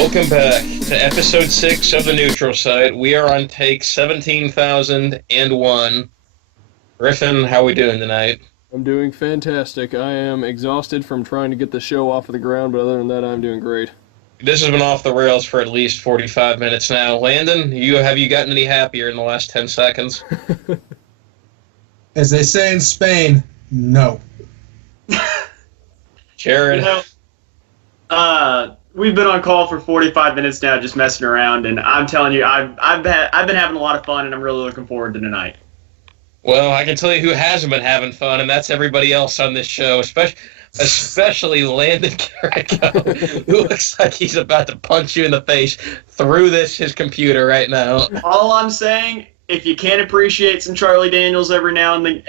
Welcome back to episode 6 of the Neutral Site. We are on take 17,001. Griffin, how are we doing tonight? I'm doing fantastic. I am exhausted from trying to get the show off of the ground, but other than that, I'm doing great. This has been off the rails for at least 45 minutes now. Landon, have you gotten any happier in the last 10 seconds? As they say in Spain, no. Jared? We've been on call for 45 minutes now, just messing around, and I'm telling you, I've been having a lot of fun, and I'm really looking forward to tonight. Well, I can tell you who hasn't been having fun, and that's everybody else on this show, especially Landon Carrico, who looks like he's about to punch you in the face through his computer right now. All I'm saying, if you can't appreciate some Charlie Daniels every now and then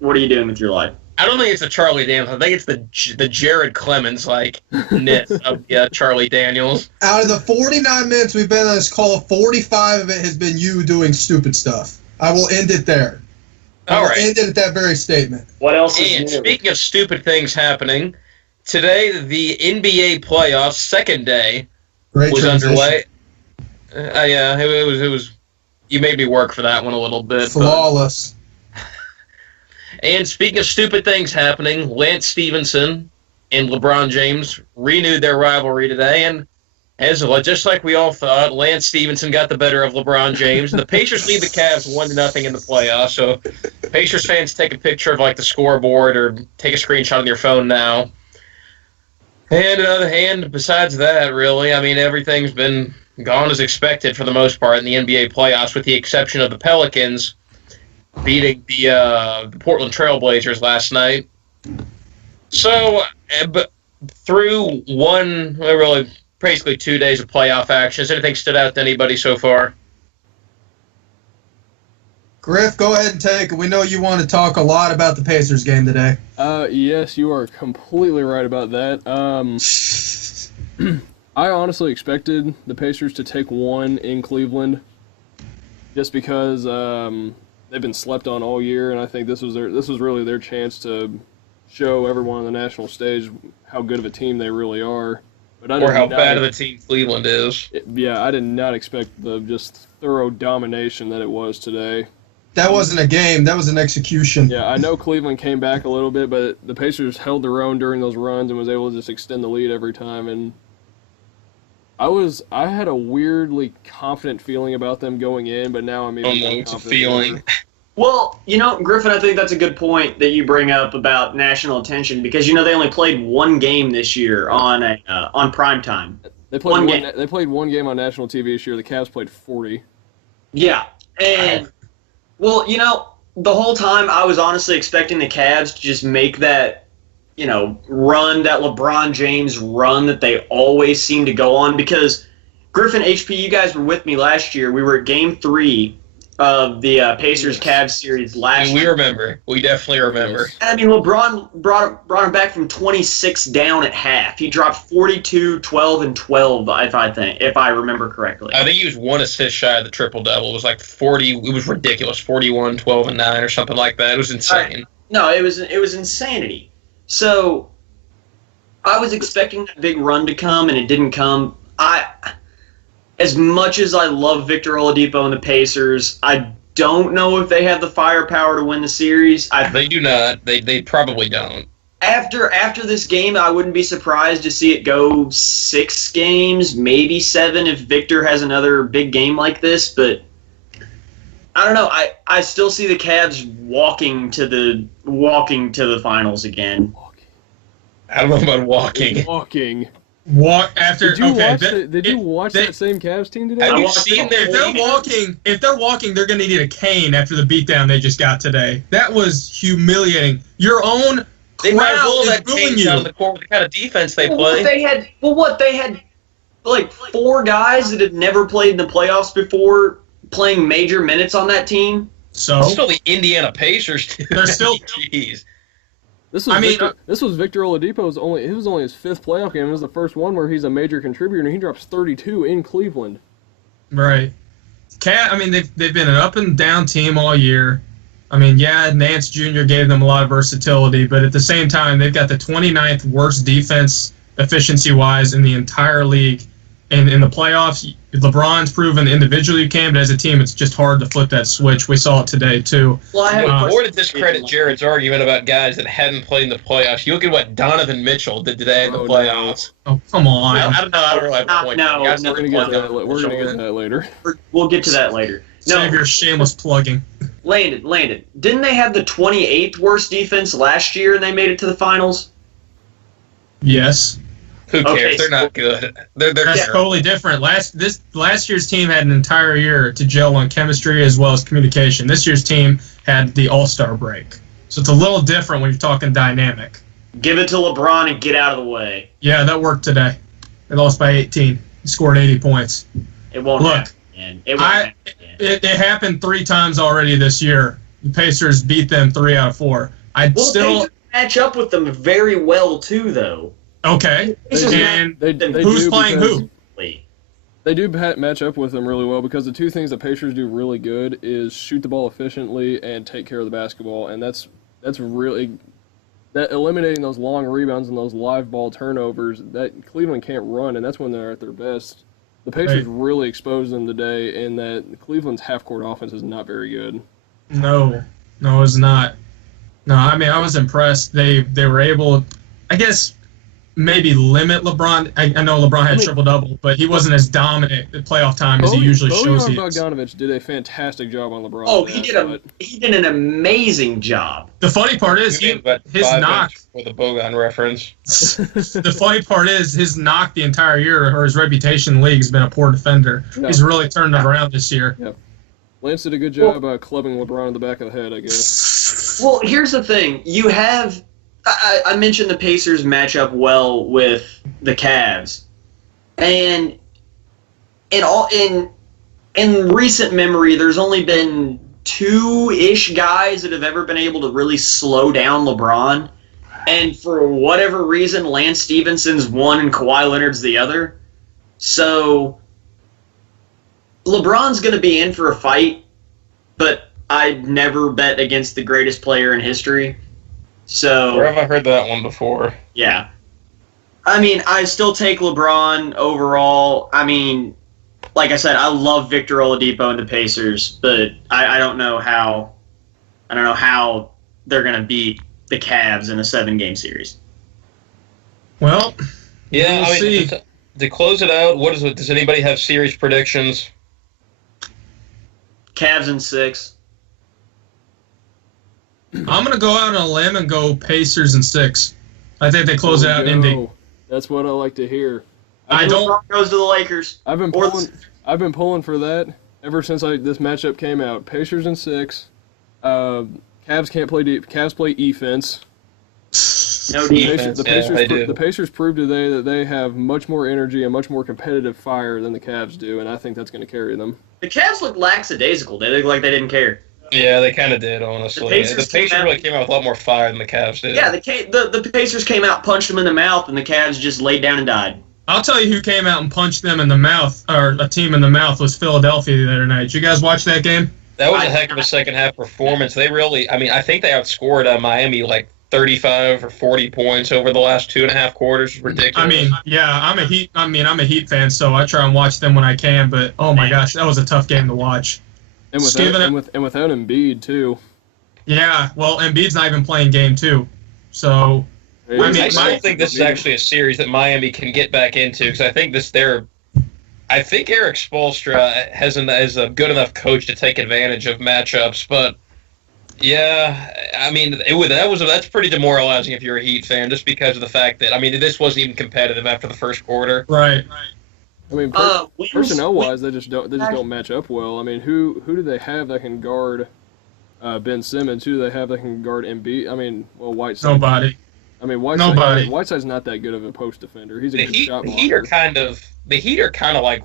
what are you doing with your life? I don't think it's the Charlie Daniels. I think it's the Jared Clemens ness of Charlie Daniels. Out of the 49 minutes we've been on this call, 45 of it has been you doing stupid stuff. I will end it there. I will end it at that very statement. What else is And new? speaking of stupid things happening, today the NBA playoffs second day Great was transition. underway. Yeah, it was. You made me work for that one a little bit. Flawless. And speaking of stupid things happening, Lance Stevenson and LeBron James renewed their rivalry today, and just like we all thought, Lance Stevenson got the better of LeBron James. The Pacers lead the Cavs 1-0 in the playoffs, so Pacers fans take a picture of the scoreboard or take a screenshot on your phone now. And on the other hand, besides that, really, I mean, everything's been gone as expected for the most part in the NBA playoffs, with the exception of the Pelicans beating the Portland Trailblazers last night. So, but through basically 2 days of playoff action, has anything stood out to anybody so far? Griff, go ahead and take it. We know you want to talk a lot about the Pacers game today. Yes, you are completely right about that. I honestly expected the Pacers to take one in Cleveland, just because they've been slept on all year, and I think this was really their chance to show everyone on the national stage how good of a team they really are. But Or how bad of a team Cleveland is. I did not expect the just thorough domination that it was today. That wasn't a game. That was an execution. Yeah, I know Cleveland came back a little bit, but the Pacers held their own during those runs and was able to just extend the lead every time. And I had a weirdly confident feeling about them going in, but now I'm even more confident. It's a feeling. Well, Griffin, I think that's a good point that you bring up about national attention, because they only played one game this year on prime time. They played one game on national TV this year. The Cavs played 40. Yeah, and well, the whole time I was honestly expecting the Cavs to just make that run, that LeBron James run that they always seem to go on, because Griffin, HP, you guys were with me last year. We were at Game 3 of the Pacers-Cavs series last year. We remember. We definitely remember. I mean, LeBron brought him back from 26 down at half. He dropped 42, 12, and 12, if I remember correctly. I think he was one assist shy of the triple-double. It was 40. It was ridiculous. 41, 12, and 9 or something like that. It was insane. No, it was insanity. So I was expecting that big run to come, and it didn't come. As much as I love Victor Oladipo and the Pacers, I don't know if they have the firepower to win the series. They do not. They probably don't. After this game, I wouldn't be surprised to see it go 6 games, maybe 7 if Victor has another big game like this. But I don't know. I still see the Cavs walking to the finals again. I don't know about walking. Walking. Walk after. Did you watch that same Cavs team today? Have you seen their? If they're walking, they're gonna need a cane after the beatdown they just got today. That was humiliating. Your own They might crowd roll is that booing change out you. of the court with the kind of defense they Well, play. they had 4 guys that had never played in the playoffs before playing major minutes on that team. So Still the Indiana Pacers. Too. They're still- Jeez. This was Victor Oladipo's only his 5th playoff game. It was the first one where he's a major contributor, and he drops 32 in Cleveland. right. They've been an up and down team all year. I mean, yeah, Nance Jr. gave them a lot of versatility, but at the same time, they've got the 29th worst defense efficiency-wise in the entire league. And in the playoffs, LeBron's proven individually you can, but as a team, it's just hard to flip that switch. We saw it today, too. Well, I have More to discredit Jared's argument about guys that hadn't played in the playoffs. You look at what Donovan Mitchell did today in the playoffs. Oh, come on. I don't know. I don't really have a point. No, Guys no, that We're plug gonna up. get to that later. We'll get to that later. No, Save your shameless plugging. Landon. Didn't they have the 28th worst defense last year and they made it to the finals? Yes. Who cares? Okay, They're not good. They're That's terrible. totally different. Last year's team had an entire year to gel on chemistry as well as communication. This year's team had the All-Star break. So it's a little different when you're talking dynamic. Give it to LeBron and get out of the way. Yeah, that worked today. They lost by 18. He scored 80 points. It won't Look, happen again. It won't happen again. It happened 3 times already this year. The Pacers beat them 3 out of 4. Well, they match up with them very well, too, though. Okay. And They who's do playing because- who? They do match up with them really well because the two things the Pacers do really good is shoot the ball efficiently and take care of the basketball, and that's really that eliminating those long rebounds and those live ball turnovers that Cleveland can't run, and that's when they're at their best. The Pacers really exposed them today in that Cleveland's half-court offense is not very good. No, it's not. No, I mean, I was impressed. They were able, I guess, maybe limit LeBron. I know LeBron had triple-double, but he wasn't as dominant at playoff time as he usually shows he is. Bogdanovic did a fantastic job on LeBron. Oh, he did an amazing job. The funny part is his knock. With a Bogan reference. The funny part is his knock the entire year, or his reputation in the league, has been a poor defender. Yeah. He's really turned it around this year. Yep. Lance did a good job clubbing LeBron in the back of the head, I guess. Well, here's the thing. You have I mentioned the Pacers match up well with the Cavs, and in recent memory, there's only been 2-ish guys that have ever been able to really slow down LeBron, and for whatever reason, Lance Stevenson's one and Kawhi Leonard's the other. So LeBron's going to be in for a fight, but I'd never bet against the greatest player in history. So, where have I heard that one before? Yeah. I mean, I still take LeBron overall. I mean, like I said, I love Victor Oladipo and the Pacers, but I don't know how they're going to beat the Cavs in a 7-game series. Well, yeah, we'll see. To close it out, does anybody have series predictions? Cavs in 6. I'm going to go out on a limb and go Pacers in 6. I think they close out Indy. That's what I like to hear. LeBron goes to the Lakers. I've been pulling for that ever since this matchup came out. Pacers in 6. Cavs can't play deep. Cavs play defense. No defense. The Pacers proved today that they have much more energy and much more competitive fire than the Cavs do, and I think that's going to carry them. The Cavs look lackadaisical. They look like they didn't care. Yeah, they kind of did, honestly. The Pacers really came out with a lot more fire than the Cavs did. Yeah, the Pacers came out, punched them in the mouth, and the Cavs just laid down and died. I'll tell you who came out and punched them in the mouth, or a team in the mouth, was Philadelphia the other night. Did you guys watch that game? That was a heck of a second-half performance. They really, I think they outscored Miami like 35 or 40 points over the last 2.5 quarters. It's ridiculous. I mean, yeah, I'm a Heat fan, so I try and watch them when I can, but oh my gosh, that was a tough game to watch. And without Embiid, too. Yeah, well, Embiid's not even playing game 2. So, I still think this is actually a series that Miami can get back into, because I think I think Eric Spoelstra is a good enough coach to take advantage of matchups, but yeah, I mean, that's pretty demoralizing if you're a Heat fan, just because of the fact that, this wasn't even competitive after the first quarter. Right. I mean, personnel-wise, they just don't match up well. I mean, who do they have that can guard Ben Simmons? Who do they have that can guard Embiid? Whiteside. Nobody. Whiteside's not that good of a post defender. He's a good shot blocker. The Heat are kind of like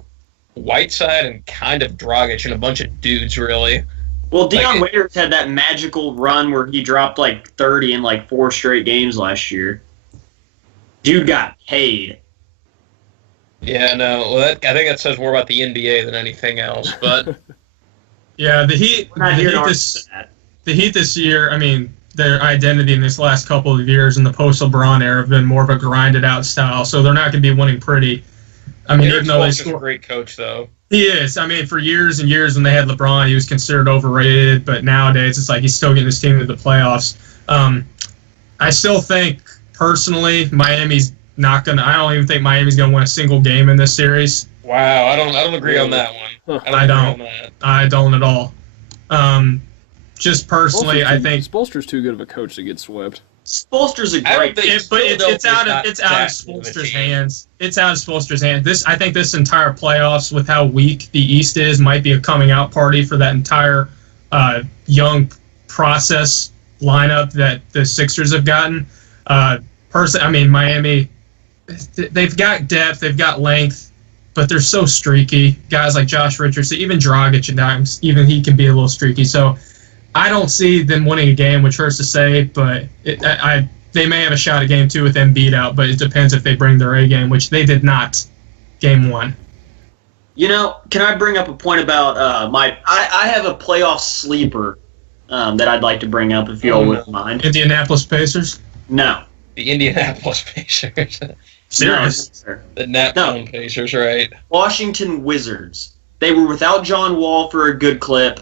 Whiteside and kind of Dragic and a bunch of dudes, really. Well, Dion Waiters had that magical run where he dropped like 30 in like 4 straight games last year. Dude got paid. Yeah, no. Well, I think that says more about the NBA than anything else. But yeah, the Heat this year. their identity in this last couple of years in the post-LeBron era have been more of a grinded-out style, so they're not going to be winning pretty. I mean, even though they score, a great coach, though. He is. I mean, for years and years when they had LeBron, he was considered overrated, but nowadays it's like he's still getting his team to the playoffs. I still think, personally, Miami's not going to – I don't even think Miami's going to win a single game in this series. Wow, I don't agree on that one. I don't at all. Just personally, I think Spoelstra's too good of a coach to get swept. Spoelstra's a great, but it's out of Spoelstra's hands. It's out of Spoelstra's hands. I think this entire playoffs, with how weak the East is, might be a coming out party for that entire young process lineup that the Sixers have gotten. I mean, Miami, they've got depth, they've got length, but they're so streaky. Guys like Josh Richardson, even Dragic at times, even he can be a little streaky. So I don't see them winning a game, which hurts to say, but they may have a shot at game 2 with Embiid out, but it depends if they bring their A game, which they did not game 1. You know, can I bring up a point about I have a playoff sleeper that I'd like to bring up if you all wouldn't mind. Indianapolis Pacers? No. The Indianapolis Pacers. Serious? No, The Naptown Pacers, right? Washington Wizards. They were without John Wall for a good clip.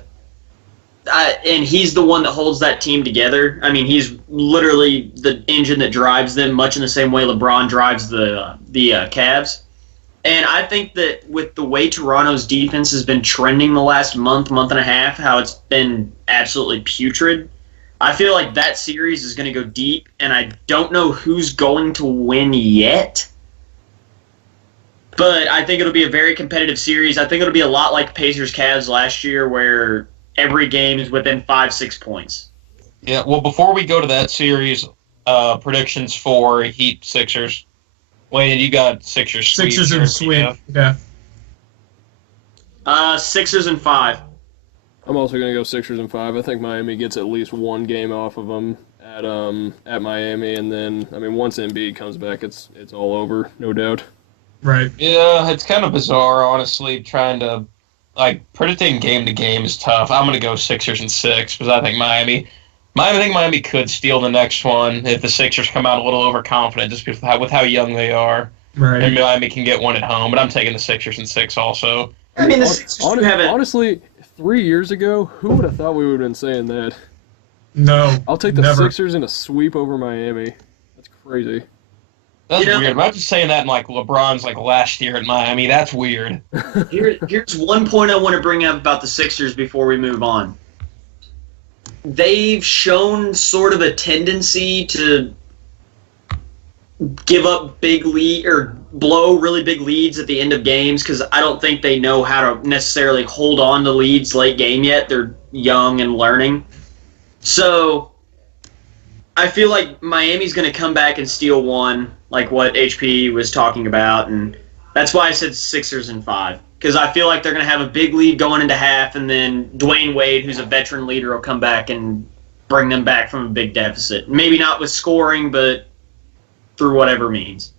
And he's the one that holds that team together. I mean, he's literally the engine that drives them, much in the same way LeBron drives the Cavs. And I think that with the way Toronto's defense has been trending the last month and a half, how it's been absolutely putrid, I feel like that series is going to go deep, and I don't know who's going to win yet. But I think it'll be a very competitive series. I think it'll be a lot like Pacers-Cavs last year, where every game is within 5-6 points. Yeah, well, before we go to that series, predictions for Heat Sixers. Wayne, you got Sixers sweep. Sixers and sweep, yeah. Sixers and 5. I'm also going to go Sixers and 5. I think Miami gets at least one game off of them at Miami, and then, I mean, once Embiid comes back, it's all over, no doubt. Right. Yeah, it's kind of bizarre, honestly, trying to, predicting game to game is tough. I'm going to go Sixers and 6, because I think Miami could steal the next one if the Sixers come out a little overconfident, just with how young they are. Right. And Miami can get one at home, but I'm taking the Sixers and 6 also. I mean, the Sixers honestly, 3 years ago, who would have thought we would have been saying that? No. I'll take the never. Sixers in a sweep over Miami. That's crazy. That's weird. Imagine saying that in LeBron's last year at Miami. That's weird. Here's one point I want to bring up about the Sixers before we move on. They've shown sort of a tendency to give up big lead or blow really big leads at the end of games because I don't think they know how to necessarily hold on to leads late game yet. They're young and learning. So I feel like Miami's going to come back and steal one, like what HP was talking about, and that's why I said Sixers and 5. Because I feel like they're going to have a big lead going into half, and then Dwayne Wade, who's a veteran leader, will come back and bring them back from a big deficit. Maybe not with scoring, but through whatever means.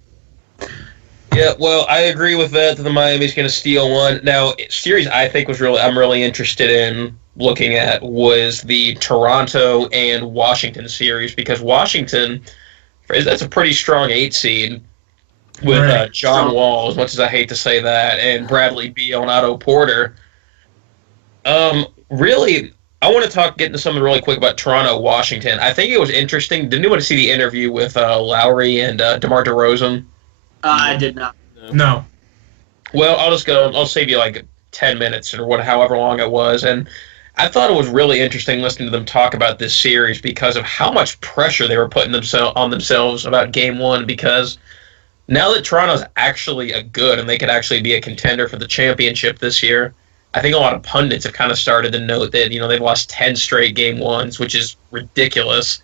Yeah, well, I agree with that the Miami's going to steal one. Now, series I'm really interested in looking at was the Toronto and Washington series, because Washington, that's a pretty strong 8 seed. With John Wall, as much as I hate to say that, and Bradley Beal and Otto Porter. Really, I want to get into something really quick about Toronto, Washington. I think it was interesting. Did anyone see the interview with Lowry and DeMar DeRozan? I did not. No. Well, I'll save you 10 minutes or however long it was. And I thought it was really interesting listening to them talk about this series because of how much pressure they were putting on themselves about Game 1, because now that Toronto's actually good and they could actually be a contender for the championship this year, I think a lot of pundits have kind of started to note that, they've lost 10 straight Game 1s, which is ridiculous.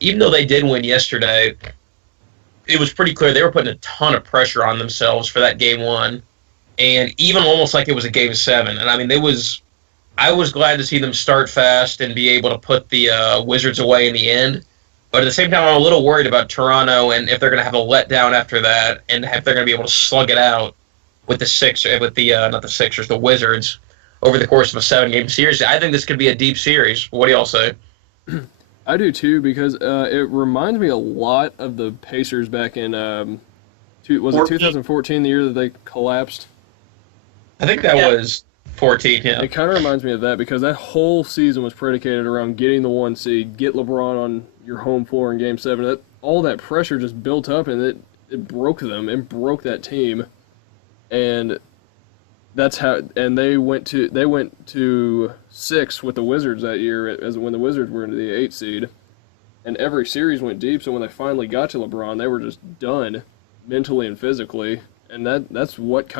Even though they did win yesterday, it was pretty clear they were putting a ton of pressure on themselves for that Game 1, and even almost like it was a Game 7. And I mean, I was glad to see them start fast and be able to put the Wizards away in the end. But at the same time, I'm a little worried about Toronto and if they're going to have a letdown after that, and if they're going to be able to slug it out with the Wizards over the course of a 7-game series. I think this could be a deep series. What do y'all say? I do too, because it reminds me a lot of the Pacers back in was it 2014, the year that they collapsed? I think that was 14. Yeah. It kind of reminds me of that, because that whole season was predicated around getting the 1 seed, get LeBron on your home floor in Game 7. All that pressure just built up, and it broke them. It broke that team, and that's how. And they went to 6 with the Wizards that year, as when the Wizards were into the 8 seed, and every series went deep. So when they finally got to LeBron, they were just done, mentally and physically. And that's what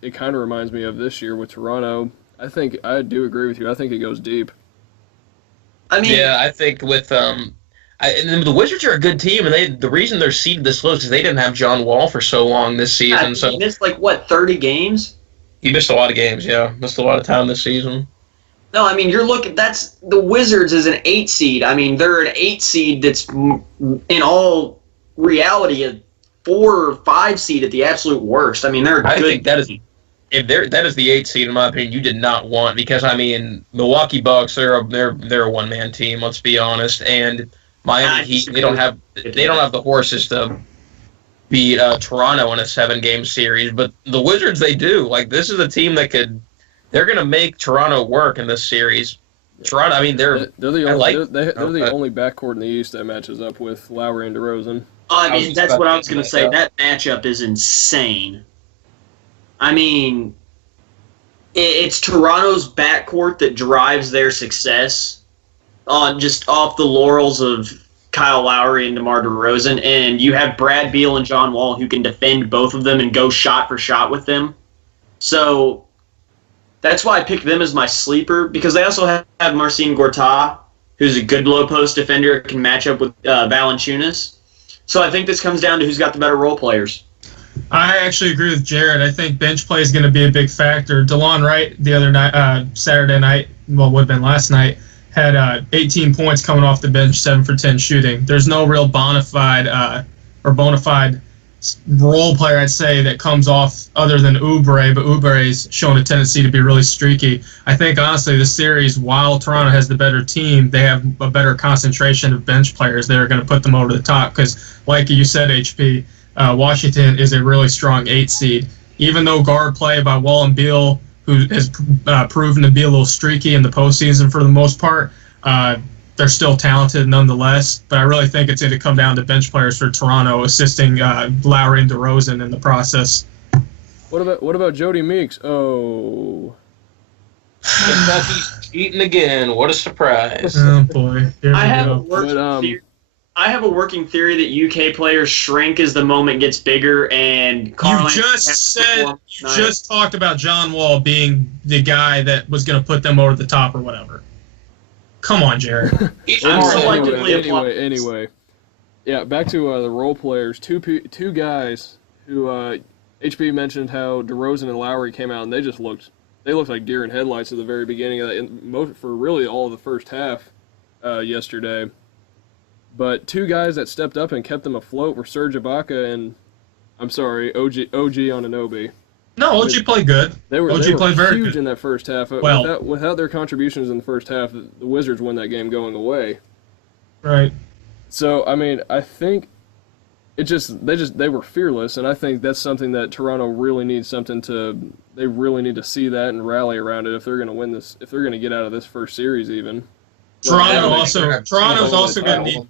it kind of reminds me of this year with Toronto. I think I do agree with you. I think it goes deep. I mean, yeah, I think with and the Wizards are a good team, and the reason they're seeded this low is because they didn't have John Wall for so long this season. So he missed 30 games. He missed a lot of games. Yeah, missed a lot of time this season. No, I mean that's the Wizards is an 8 seed. I mean they're an 8 seed that's in all reality a 4 or 5 seed at the absolute worst. I mean they're good. I think that is the 8 seed in my opinion. You did not want, because I mean Milwaukee Bucks they're a one man team. Let's be honest, and Miami Heat they don't have the horses to beat Toronto in a 7-game series, but the Wizards they do. Like this is a team that they're going to make Toronto work in this series. Toronto, I mean they're the only backcourt in the East that matches up with Lowry and DeRozan. I mean that's what I was going to say. That matchup is insane. I mean, it's Toronto's backcourt that drives their success on just off the laurels of Kyle Lowry and DeMar DeRozan, and you have Brad Beal and John Wall who can defend both of them and go shot for shot with them. So that's why I picked them as my sleeper, because they also have Marcin Gortat, who's a good low post defender, can match up with Valanciunas. So I think this comes down to who's got the better role players. I actually agree with Jared. I think bench play is going to be a big factor. DeLon Wright the other night, Saturday night, well, would have been last night, had 18 points coming off the bench, 7 for 10 shooting. There's no real bona fide role player, I'd say, that comes off other than Oubre, but Oubre's shown a tendency to be really streaky. I think, honestly, this series, while Toronto has the better team, they have a better concentration of bench players that are going to put them over the top because, like you said, HP, Washington is a really strong 8 seed. Even though guard play by Wall and Beal, who has proven to be a little streaky in the postseason for the most part, they're still talented nonetheless. But I really think it's going to come down to bench players for Toronto assisting Lowry and DeRozan in the process. What about Jody Meeks? Oh, Kentucky's cheating again. What a surprise! Oh boy, here I we have go. a working theory that UK players shrink as the moment gets bigger, and You just talked about John Wall being the guy that was going to put them over the top or whatever. Come on, Jared. Anyway. Yeah, back to the role players. Two guys who HB mentioned how DeRozan and Lowry came out and they looked like deer in headlights at the very beginning of that, for really all of the first half yesterday. But 2 guys that stepped up and kept them afloat were Serge Ibaka and, OG Anunoby. No, OG played good. They were played very huge good in that first half. Well, without their contributions in the first half, the Wizards won that game going away. Right. So, I mean, I think they were fearless, and I think that's something that Toronto really needs they really need to see that and rally around it if they're going to win this, if they're going to get out of this first series even. Toronto's also going to need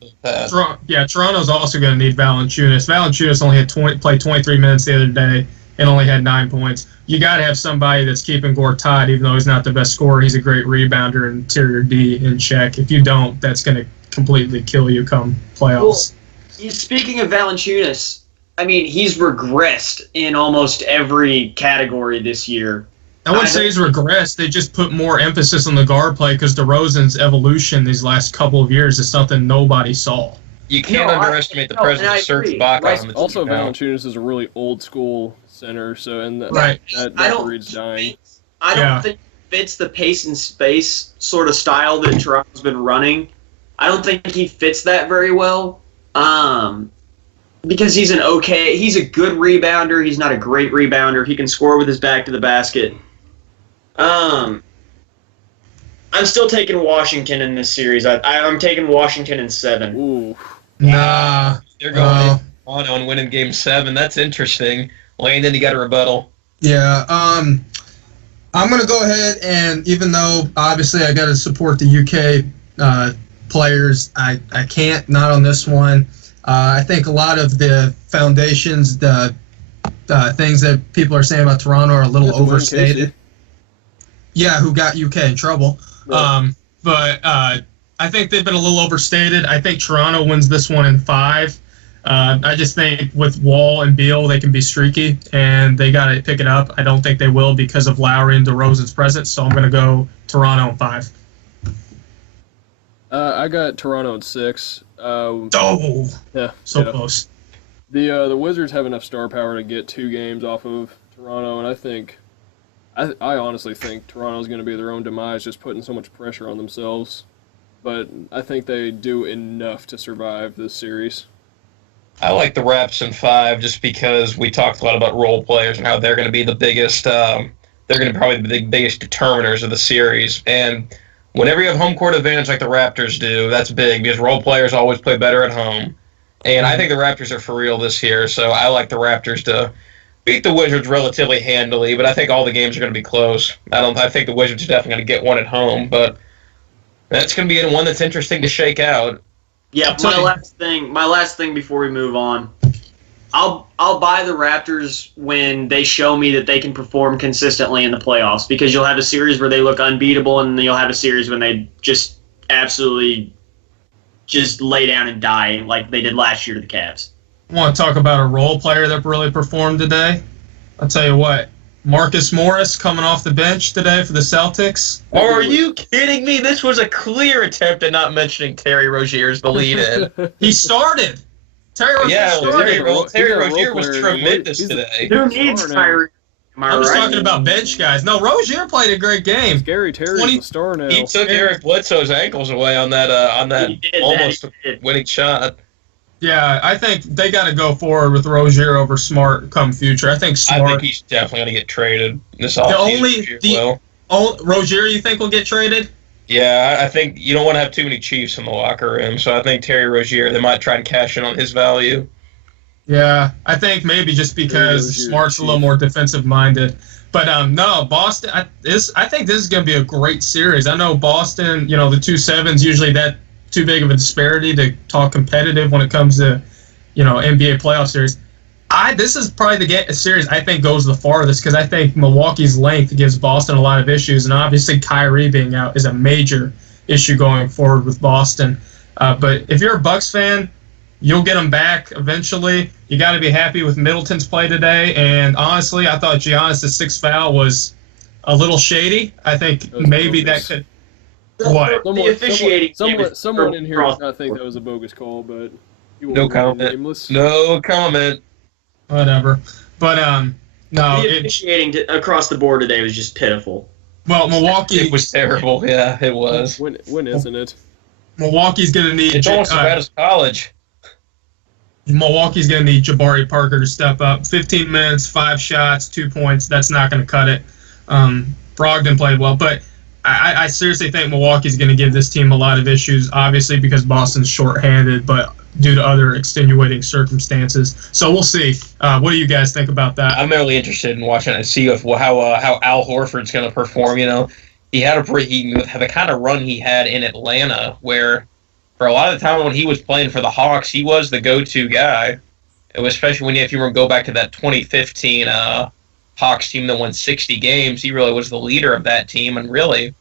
Valanciunas. Valanciunas only played 23 minutes the other day and only had 9 points. You got to have somebody that's keeping Gortat, even though he's not the best scorer. He's a great rebounder and interior D in check. If you don't, that's going to completely kill you come playoffs. Well, speaking of Valanciunas, I mean, he's regressed in almost every category this year. I wouldn't say he's regressed. They just put more emphasis on the guard play because DeRozan's evolution these last couple of years is something nobody saw. You can't underestimate the presence of Serge Ibaka. Right. Also, Valanciunas is a really old school center, so that reads dying. I don't think he fits the pace and space sort of style that Toronto's been running. I don't think he fits that very well. Because he's a good rebounder. He's not a great rebounder. He can score with his back to the basket. I I'm still taking Washington in this series. I'm taking Washington in 7. Ooh. Nah. They're going in Toronto and winning Game 7. That's interesting. Landon, you got a rebuttal. Yeah, I'm going to go ahead and, even though obviously I got to support the UK players, I can't, not on this one. I think a lot of the foundations, the things that people are saying about Toronto are a little overstated. Yeah, who got UK in trouble. But I think they've been a little overstated. I think Toronto wins this one in 5. I just think with Wall and Beal, they can be streaky, and they got to pick it up. I don't think they will because of Lowry and DeRozan's presence, so I'm going to go Toronto in 5. I got Toronto at 6. Yeah, close. The Wizards have enough star power to get 2 games off of Toronto, and I honestly think Toronto's going to be their own demise, just putting so much pressure on themselves. But I think they do enough to survive this series. I like the Raps in 5 just because we talked a lot about role players and how they're going to be the biggest. They're going to be probably the biggest determiners of the series. And whenever you have home court advantage like the Raptors do, that's big because role players always play better at home. And I think the Raptors are for real this year, so I like the Raptors to beat the Wizards relatively handily. But I think all the games are going to be close. I think the Wizards are definitely going to get one at home, but that's going to be one that's interesting to shake out. Yeah, my last thing before we move on. I'll buy the Raptors when they show me that they can perform consistently in the playoffs, because you'll have a series where they look unbeatable, and then you'll have a series when they just absolutely just lay down and die like they did last year to the Cavs. Want to talk about a role player that really performed today? I'll tell you what. Marcus Morris coming off the bench today for the Celtics. Are you kidding me? This was a clear attempt at not mentioning Terry Rozier as the lead-in. He started. Terry Rozier started. Terry Rozier was tremendous today. Who needs Kyrie? I'm just talking about bench guys. No, Rozier played a great game. Gary Terry's the star now. He took Eric Bledsoe's ankles away on that almost winning shot. Yeah, I think they got to go forward with Rozier over Smart come future. I think he's definitely going to get traded this offseason. Rozier, you think will get traded? Yeah, I think you don't want to have too many Chiefs in the locker room, so I think Terry Rozier, they might try and cash in on his value. Yeah, I think maybe just because Smart's a little more defensive-minded. But no, Boston, I think this is going to be a great series. I know Boston, the 2-7's usually that too big of a disparity to talk competitive when it comes to, NBA playoff series. This is probably the series I think goes the farthest, because I think Milwaukee's length gives Boston a lot of issues, and obviously Kyrie being out is a major issue going forward with Boston. But if you're a Bucks fan, you'll get them back eventually. You got to be happy with Middleton's play today, and honestly, I thought Giannis' 6th foul was a little shady. I think maybe that could. What? The officiating. Someone in here does not think that was a bogus call, but no comment. No comment. Whatever. But no. The officiating across the board today was just pitiful. Well, Milwaukee. It was terrible. Yeah, it was. When isn't it? Milwaukee's going to need. It's almost as bad as college. Milwaukee's going to need Jabari Parker to step up. 15 minutes, 5 shots, 2 points. That's not going to cut it. Brogdon played well, but I seriously think Milwaukee's going to give this team a lot of issues, obviously because Boston's shorthanded, but due to other extenuating circumstances. So we'll see. What do you guys think about that? I'm really interested in watching and see how Al Horford's going to perform. He had the kind of run he had in Atlanta, where for a lot of the time when he was playing for the Hawks, he was the go-to guy. It was especially if you go back to that 2015 Hawks team that won 60 games, he really was the leader of that team. And really,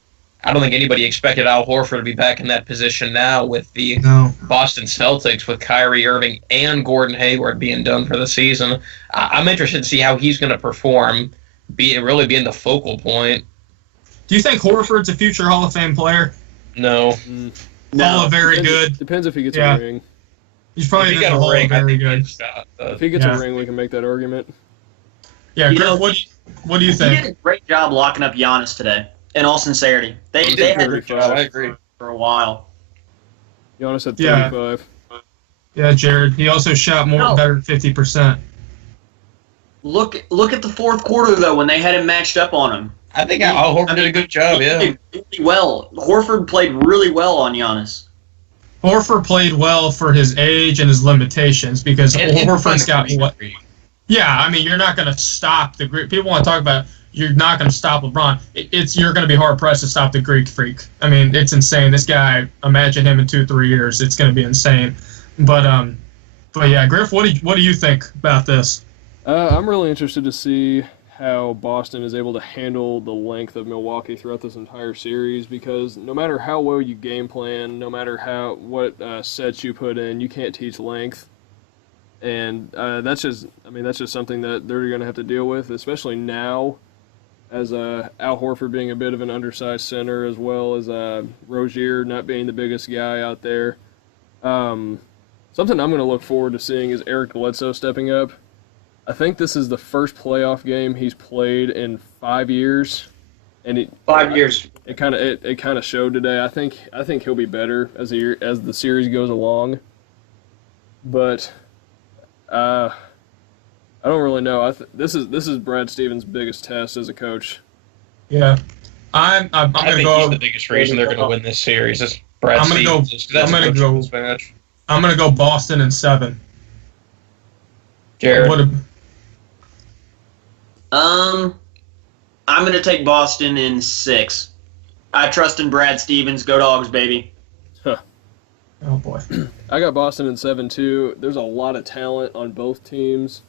I don't think anybody expected Al Horford to be back in that position now with the Boston Celtics, with Kyrie Irving and Gordon Hayward being done for the season. I'm interested to see how he's going to perform, really being the focal point. Do you think Horford's a future Hall of Fame player? No. No. Very good. Depends if he gets a ring. He's probably got a ring. Very good. If he gets a ring, we can make that argument. Yeah, what do you think? He did a great job locking up Giannis today, in all sincerity. They had their job I agree. for a while. Giannis had 35. Yeah, Jared. He also shot better than 50%. Look at the fourth quarter, though, when they had him matched up on him. I think Al Horford did a good job. He Yeah. played really well. Horford played really well on Giannis. Horford played well for his age and his limitations because And Horford's got Greek what? freak. Yeah, I mean, you're not going to stop the Greek. People want to talk about you're not going to stop LeBron. You're going to be hard pressed to stop the Greek freak. I mean, it's insane. This guy, imagine him in 2-3 years. It's going to be insane. But yeah, Griff, what do you think about this? I'm really interested to see how Boston is able to handle the length of Milwaukee throughout this entire series, because no matter how well you game plan, no matter what sets you put in, you can't teach length. And that's just something that they're going to have to deal with, especially now, as Al Horford being a bit of an undersized center, as well as Rozier not being the biggest guy out there. Something I'm going to look forward to seeing is Eric Bledsoe stepping up. I think this is the first playoff game he's played in 5 years, and 5 years. It kind of showed today. I think he'll be better as the series goes along, but I don't really know. This is Brad Stevens' biggest test as a coach. Yeah, I'm I gonna think go. he's the biggest reason they're going to win this series. Is Brad I'm gonna go- Stevens. That's I'm gonna a go- coach's match. I'm gonna go Boston in 7. Jared. I'm going to take Boston in 6. I trust in Brad Stevens. Go Dogs, baby. Oh boy. I got Boston in 7 too. There's a lot of talent on both teams.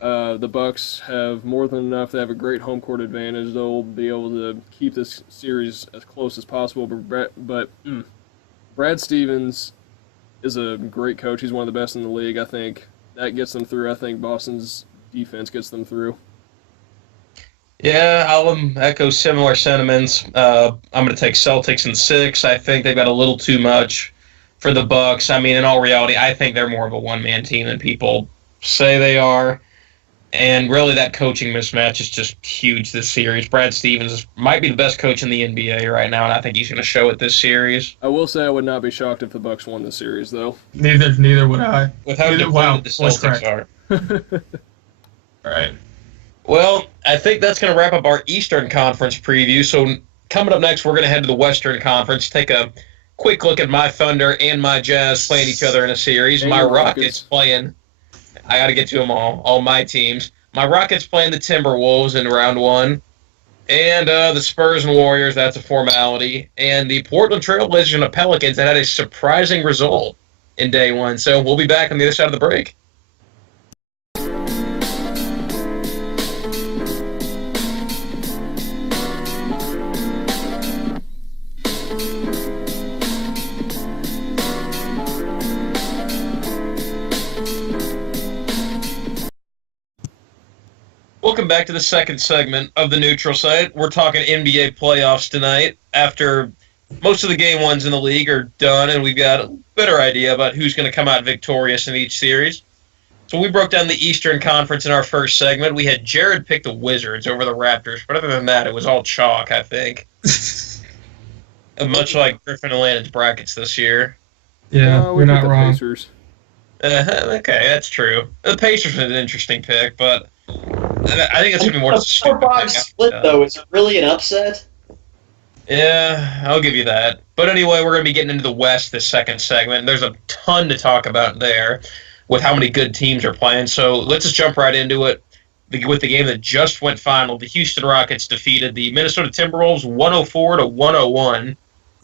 The Bucks have more than enough. They have a great home court advantage. They'll be able to keep this series as close as possible. But Brad Stevens is a great coach. He's one of the best in the league. I think that gets them through. I think Boston's defense gets them through. Yeah, I'll echo similar sentiments. I'm going to take Celtics in 6. I think they've got a little too much for the Bucks. I mean, in all reality, I think they're more of a one-man team than people say they are. And really, that coaching mismatch is just huge this series. Brad Stevens might be the best coach in the NBA right now, and I think he's going to show it this series. I will say I would not be shocked if the Bucks won this series, though. Neither would I. With how Neither- wow, depleted the voice Celtics crack. are. All right. Well, I think that's going to wrap up our Eastern Conference preview. So coming up next, we're going to head to the Western Conference, take a quick look at my Thunder and my Jazz playing each other in a series. And My your Rockets Rockets. playing. I got to get to them all my teams. My Rockets playing the Timberwolves in round 1. And the Spurs and Warriors, that's a formality. And the Portland Trailblazers and the Pelicans that had a surprising result in day 1. So we'll be back on the other side of the break. Welcome back to the second segment of the Neutral Site. We're talking NBA playoffs tonight. After most of the game ones in the league are done, and we've got a better idea about who's going to come out victorious in each series. So we broke down the Eastern Conference in our first segment. We had Jared pick the Wizards over the Raptors, but other than that, it was all chalk, I think. Much like Griffin and Landon's brackets this year. Yeah, We you're picked not the wrong. Pacers. Okay, that's true. The Pacers was an interesting pick, but I think it's going to be more A just a stupid 4-5 pick. split, though. Is it really an upset? Yeah, I'll give you that. But anyway, we're going to be getting into the West this second segment. There's a ton to talk about there with how many good teams are playing. So let's just jump right into it with the game that just went final. The Houston Rockets defeated the Minnesota Timberwolves 104-101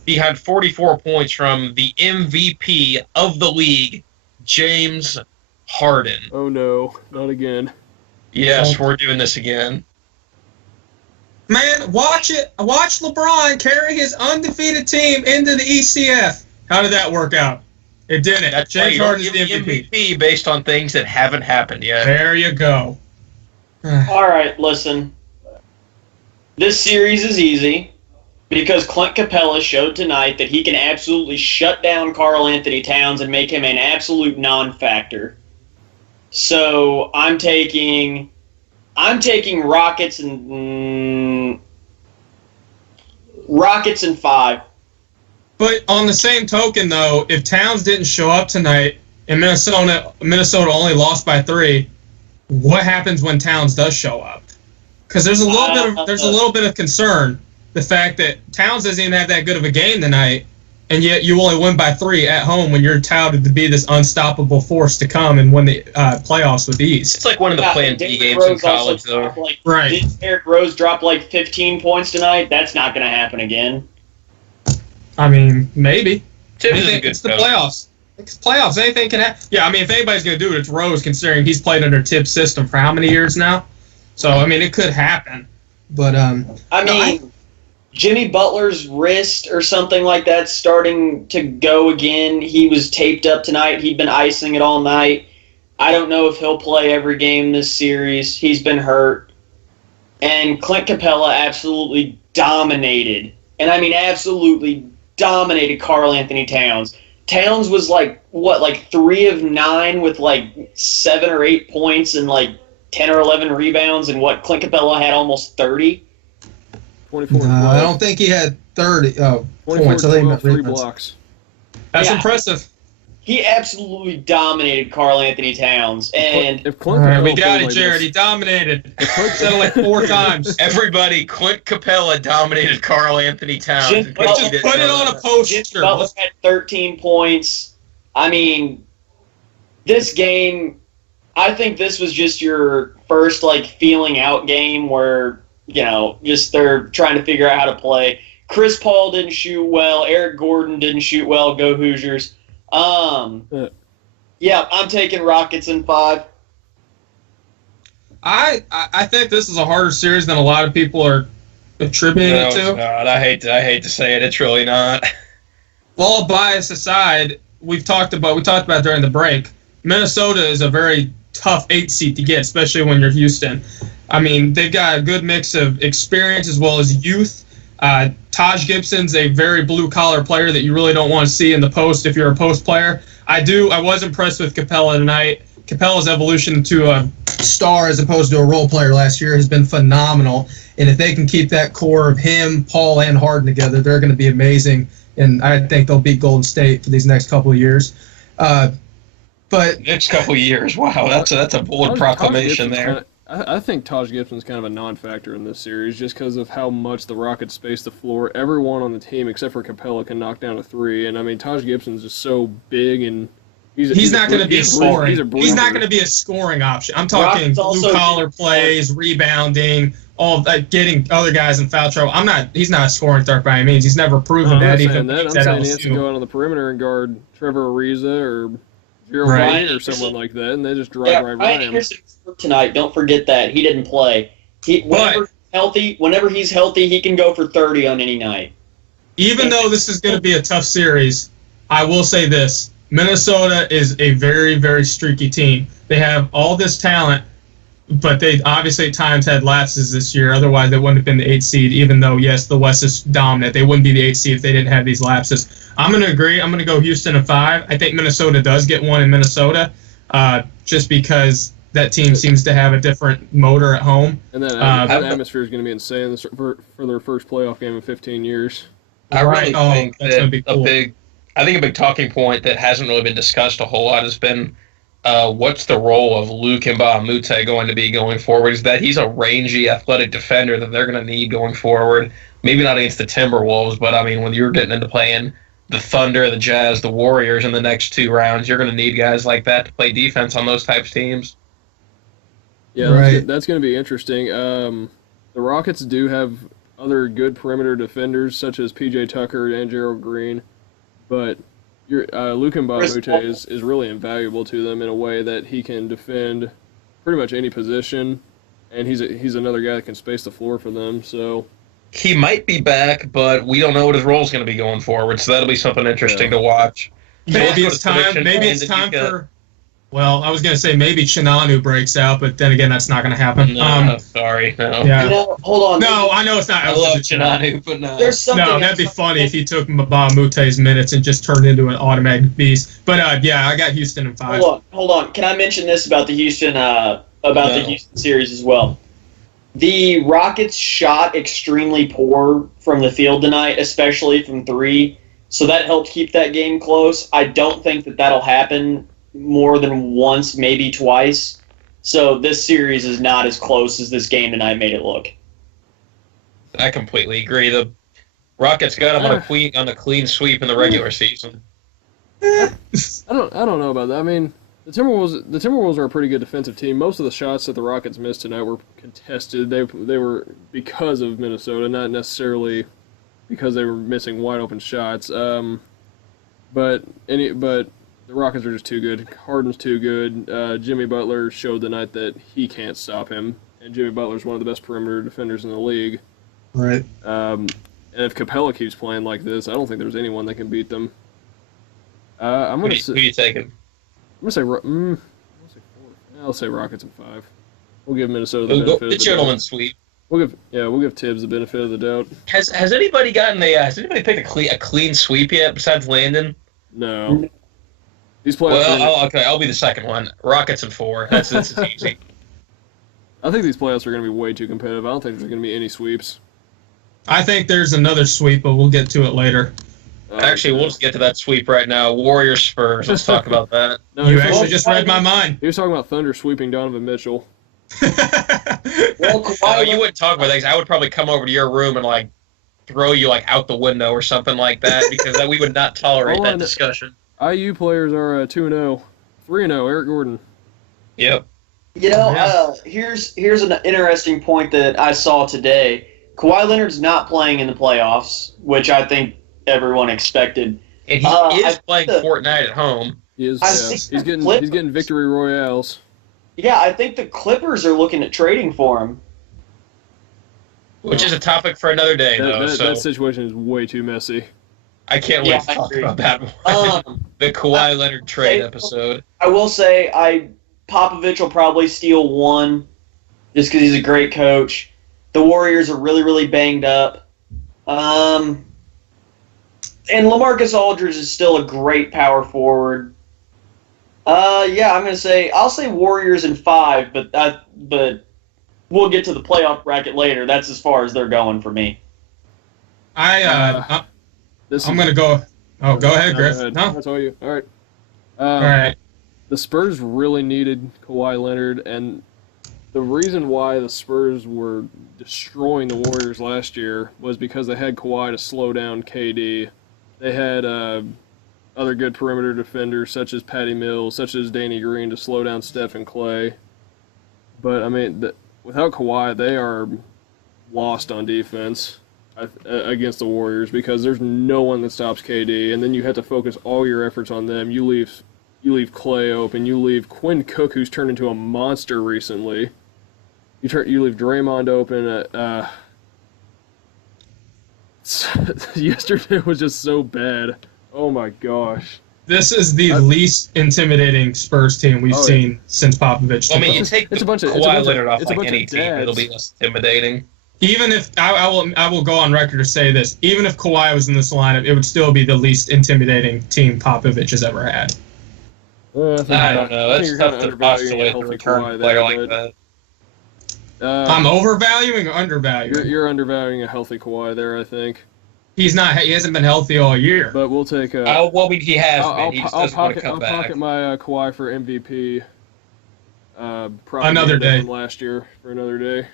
behind 44 points from the MVP of the league, James Harden. Oh no, not again. Yes, we're doing this again. Man, watch it. Watch LeBron carry his undefeated team into the ECF. How did that work out? It didn't. That's why James you don't Harden's give the the MVP. MVP based on things that haven't happened yet. There you go. All right, listen. This series is easy because Clint Capella showed tonight that he can absolutely shut down Karl Anthony Towns and make him an absolute non-factor. So I'm taking Rockets and Rockets in 5. But on the same token, though, if Towns didn't show up tonight and Minnesota only lost by 3, what happens when Towns does show up? Because there's a little bit of concern, the fact that Towns doesn't even have that good of a game tonight, and yet you only win by 3 at home when you're touted to be this unstoppable force to come and win the playoffs with ease. It's like one of the Plan B games in college, though. Right. Did Derrick Rose drop like 15 points tonight? That's not going to happen again. I mean, maybe. Tibbs is a good It's the coach. playoffs. It's playoffs. Anything can happen. Yeah, I mean, if anybody's going to do it, it's Rose, considering he's played under Tibbs' system for how many years now? So, I mean, it could happen. But Jimmy Butler's wrist or something like that starting to go again. He was taped up tonight. He'd been icing it all night. I don't know if he'll play every game this series. He's been hurt. And Clint Capella absolutely dominated. And I mean absolutely dominated Karl Anthony Towns. Towns was like 3 of 9 with like 7 or 8 points and like 10 or 11 rebounds, and Clint Capella had almost 30. 24 I don't think he had 30 points. I think he meant 3 rebounds. blocks. That's Yeah. impressive. He absolutely dominated Karl Anthony Towns, and If All Clint right, Capella we got plays it, like Jared. this- He dominated. Said it like 4 times. Everybody, Clint Capella dominated Karl Anthony Towns. Jim In case Butler- you Just didn't put it know on a that. Jimmy poster. Butler had 13 points. I mean, this game, I think this was just your first feeling out game where just they're trying to figure out how to play. Chris Paul didn't shoot well. Eric Gordon didn't shoot well. Go Hoosiers. Yeah, I'm taking Rockets in 5. I think this is a harder series than a lot of people are attributing No, it it's to. not. I hate to say it. It's really not. Well, all bias aside, we talked about during the break. Minnesota is a very tough 8 seed to get, especially when you're Houston. I mean, they've got a good mix of experience as well as youth. Taj Gibson's a very blue-collar player that you really don't want to see in the post if you're a post player. I was impressed with Capella tonight. Capella's evolution to a Star as opposed to a role player last year has been phenomenal. And if they can keep that core of him, Paul, and Harden together, they're going to be amazing. And I think they'll beat Golden State for these next couple of years. But Next couple of years. Wow, that's a bold Taj proclamation Gibson's there. I think Taj Gibson's kind of a non-factor in this series just because of how much the Rockets space the floor. Everyone on the team except for Capella can knock down a 3, and I mean Taj Gibson's just so big and he's not going to be a scoring. He's not going to be. be a scoring option. I'm talking Rockets also- blue-collar plays, rebounding, all of that, getting other guys in foul trouble. He's not a scoring threat by any means. He's never proven that. Even I'm saying he has to go out on the perimeter and guard Trevor Ariza or Gerald Right. Ryan or someone like that, and they just drive right by Ryan him. Anderson hurt tonight. Don't forget that he didn't play. Whenever he's healthy, he can go for 30 on any night. Even though this is going to be a tough series, I will say this. Minnesota is a very, very streaky team. They have all this talent, but they obviously at times had lapses this year. Otherwise, they wouldn't have been the 8 seed, even though, yes, the West is dominant. They wouldn't be the 8 seed if they didn't have these lapses. I'm going to agree. I'm going to go Houston in 5. I think Minnesota does get 1 in Minnesota just because that team seems to have a different motor at home. And that I- atmosphere is going to be insane for their first playoff game in 15 years. I really Right. Oh, think that's gonna that be cool. a big talking point that hasn't really been discussed a whole lot has been what's the role of Luke Mbah-a-Moute going to be going forward? Is that he's a rangy, athletic defender that they're going to need going forward. Maybe not against the Timberwolves, but I mean, when you're getting into playing the Thunder, the Jazz, the Warriors in the next 2 rounds, you're going to need guys like that to play defense on those types of teams. Yeah, Right. that's going to be interesting. The Rockets do have other good perimeter defenders, such as P.J. Tucker and Gerald Green, but Luke Mbah-a-Moute is really invaluable to them in a way that he can defend pretty much any position, and he's another guy that can space the floor for them. So He might be back, but we don't know what his role is going to be going forward, so that'll be something interesting to watch. Maybe Let's it's go to time. prediction, Maybe and it's then time you've got- for. Well, I was going to say maybe Chinanu breaks out, but then again, that's not going to happen. No, sorry, no. Yeah. No, hold on. No, I know it's not. I love Chinanu, but no. There's something. No, that'd be funny if he took Mbah-a-Moute's minutes and just turned into an automatic beast. But yeah, I got Houston in 5. Hold on. Can I mention this about the Houston the Houston series as well? The Rockets shot extremely poor from the field tonight, especially from 3. So that helped keep that game close. I don't think that'll happen more than once, maybe twice. So this series is not as close as this game tonight made it look. I completely agree. The Rockets got them on a clean sweep in the regular season. I don't know about that. I mean, the Timberwolves are a pretty good defensive team. Most of the shots that the Rockets missed tonight were contested. They were because of Minnesota, not necessarily because they were missing wide open shots. But the Rockets are just too good. Harden's too good. Jimmy Butler showed tonight that he can't stop him, and Jimmy Butler's one of the best perimeter defenders in the league. Right. And if Capella keeps playing like this, I don't think there's anyone that can beat them. I'm Who gonna are you taking? I'll say 4. I'll say Rockets in 5. We'll give Minnesota the benefit of The the gentleman doubt. sweep. We'll give Tibbs the benefit of the doubt. Has anybody has anybody picked a clean sweep yet besides Landon? No. These playoffs. Well, I'll be the second one. Rockets in 4. That's easy. I think these playoffs are going to be way too competitive. I don't think there's going to be any sweeps. I think there's another sweep, but we'll get to it later. Actually, we'll just get to that sweep right now. Warriors Spurs. Let's talk about that. No, You actually just read my mind. He was talking about Thunder sweeping Donovan Mitchell. Well, Kawhi You wouldn't talk about things. I would probably come over to your room and throw you out the window or something like that because we would not tolerate Hold that on. discussion. IU players are 2-0. 3-0, Eric Gordon. Yep. Here's an interesting point that I saw today. Kawhi Leonard's not playing in the playoffs, which I think everyone expected. And he is playing Fortnite at home. He is. I Yeah. think He's getting Clippers- he's getting victory royales. Yeah, I think the Clippers are looking at trading for him. Which is a topic for another day, though. That situation is way too messy. I can't wait to talk about that one. The Kawhi Leonard trade episode. I will say, Popovich will probably steal one, just because he's a great coach. The Warriors are really, really banged up. And LaMarcus Aldridge is still a great power forward. I'll say Warriors in 5, but we'll get to the playoff bracket later. That's as far as they're going for me. I'm going to go. Oh, go ahead, Griff. No. That's all you. All right. All right. The Spurs really needed Kawhi Leonard, and the reason why the Spurs were destroying the Warriors last year was because they had Kawhi to slow down KD. They had other good perimeter defenders such as Patty Mills, such as Danny Green to slow down Steph and Clay. But, I mean, without Kawhi, they are lost on defense against the Warriors because there's no one that stops KD, and then you have to focus all your efforts on them. You leave Clay open. You leave Quinn Cook, who's turned into a monster recently. You leave Draymond open. Yesterday was just so bad. Oh my gosh. This is the least intimidating Spurs team we've seen since Popovich. I mean, you take Kawhi Leonard off any team, it'll be less intimidating. Even if I will go on record to say this, even if Kawhi was in this lineup, it would still be the least intimidating team Popovich has ever had. I don't know. It's tough to postulate the return of a player like that. I'm overvaluing or undervaluing? You're undervaluing a healthy Kawhi there, I think. He hasn't been healthy all year. But we'll take he has been. He just doesn't want to come back. I'll pocket my Kawhi for MVP. Another day. From last year for another day.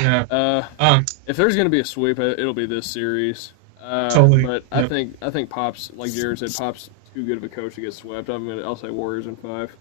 Yeah. If there's going to be a sweep, it'll be this series. Totally. But yep. I think Pop's, like Jared said, Pop's too good of a coach to get swept. I'll say Warriors in 5.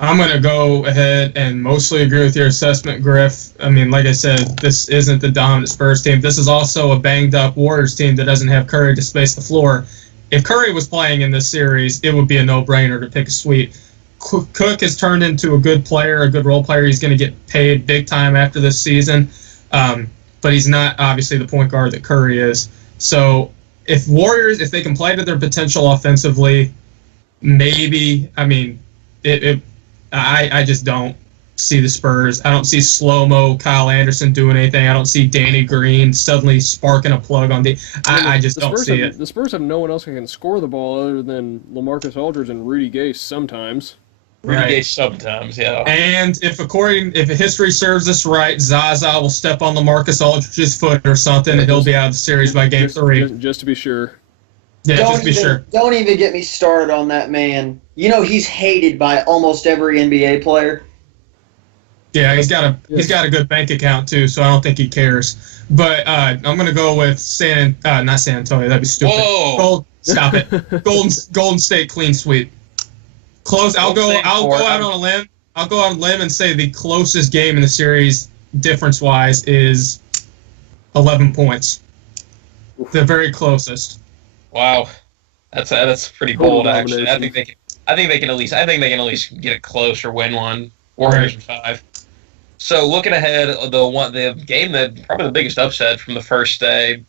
I'm going to go ahead and mostly agree with your assessment, Griff. I mean, like I said, this isn't the dominant Spurs team. This is also a banged-up Warriors team that doesn't have Curry to space the floor. If Curry was playing in this series, it would be a no-brainer to pick a sweep. Cook has turned into a good player, a good role player. He's going to get paid big time after this season. But he's not, obviously, the point guard that Curry is. So if Warriors, if they can play to their potential offensively, maybe, I mean, I just don't see the Spurs. I don't see slow-mo Kyle Anderson doing anything. I don't see Danny Green suddenly sparking a plug on I just don't see it. The Spurs have no one else who can score the ball other than LaMarcus Aldridge and Rudy Gay sometimes. Rudy Gay sometimes, yeah. And if history serves us right, Zaza will step on LaMarcus Aldridge's foot or something, and he'll be out of the series by Game 3. Just to be sure. Yeah, just to be sure. Don't even get me started on that man. You know he's hated by almost every NBA player. Yeah, he's got a good bank account too, so I don't think he cares. But I'm gonna go with not San Antonio. That'd be stupid. Whoa. Stop it. Golden State clean sweep. Close. I'll go out on a limb. I'll go out on a limb and say the closest game in the series, difference-wise, is 11 points. The very closest. Wow, that's pretty bold actually. I think they can at least get it close or win one. Warriors in 5. So looking ahead, the game that probably the biggest upset from the first day,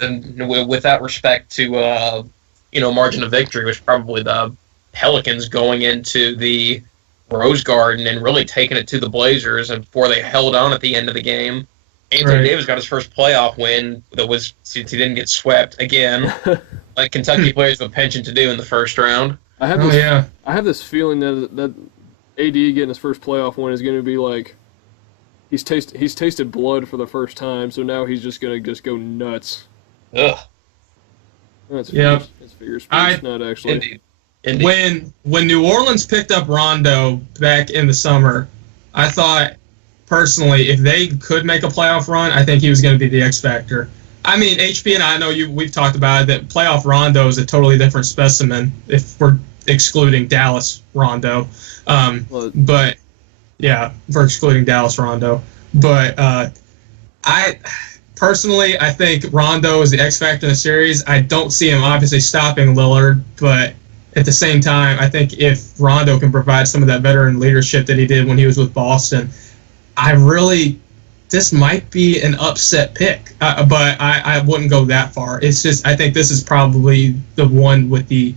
and without respect to margin of victory, was probably the Pelicans going into the Rose Garden and really taking it to the Blazers, and before they held on at the end of the game. Anthony Davis got his first playoff win. He didn't get swept again, like Kentucky players have a penchant to do in the first round. I have this feeling that AD getting his first playoff win is going to be like he's tasted blood for the first time, so now he's just going to go nuts. Ugh. That's figures. Not actually. Indeed. When New Orleans picked up Rondo back in the summer, I thought personally if they could make a playoff run, I think he was going to be the X factor. I mean, HP and I know we've talked about it, that playoff Rondo is a totally different specimen if we're excluding Dallas Rondo. But yeah, for excluding Dallas Rondo. But I think Rondo is the X factor in the series. I don't see him obviously stopping Lillard, but at the same time, I think if Rondo can provide some of that veteran leadership that he did when he was with Boston, this might be an upset pick, but I wouldn't go that far. It's just I think this is probably the one with the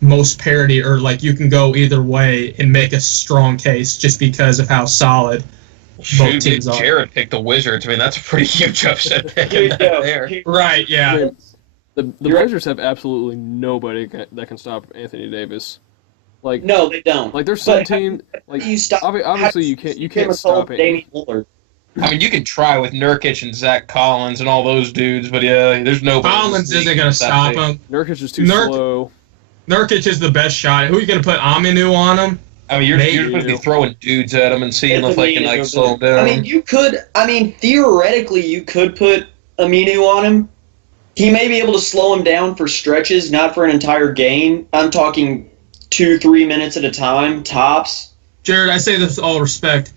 most parity, or like you can go either way and make a strong case just because of how solid both teams are. Jared picked the Wizards. I mean, that's a pretty huge upset pick there. Right, yeah. The Blazers have absolutely nobody that can stop Anthony Davis. Like no, they don't. Like there's some team like obviously you can't stop it. Damian Lillard. I mean, you can try with Nurkic and Zach Collins and all those dudes, but yeah, there's no. Collins isn't going to stop him. Nurkic is too slow. Nurkic is the best shot. Who are you going to put Aminu on him? I mean, you're supposed to be throwing dudes at him and seeing if they can slow him down. I mean, theoretically, you could put Aminu on him. He may be able to slow him down for stretches, not for an entire game. I'm talking 2-3 minutes at a time, tops. Jared, I say this with all respect.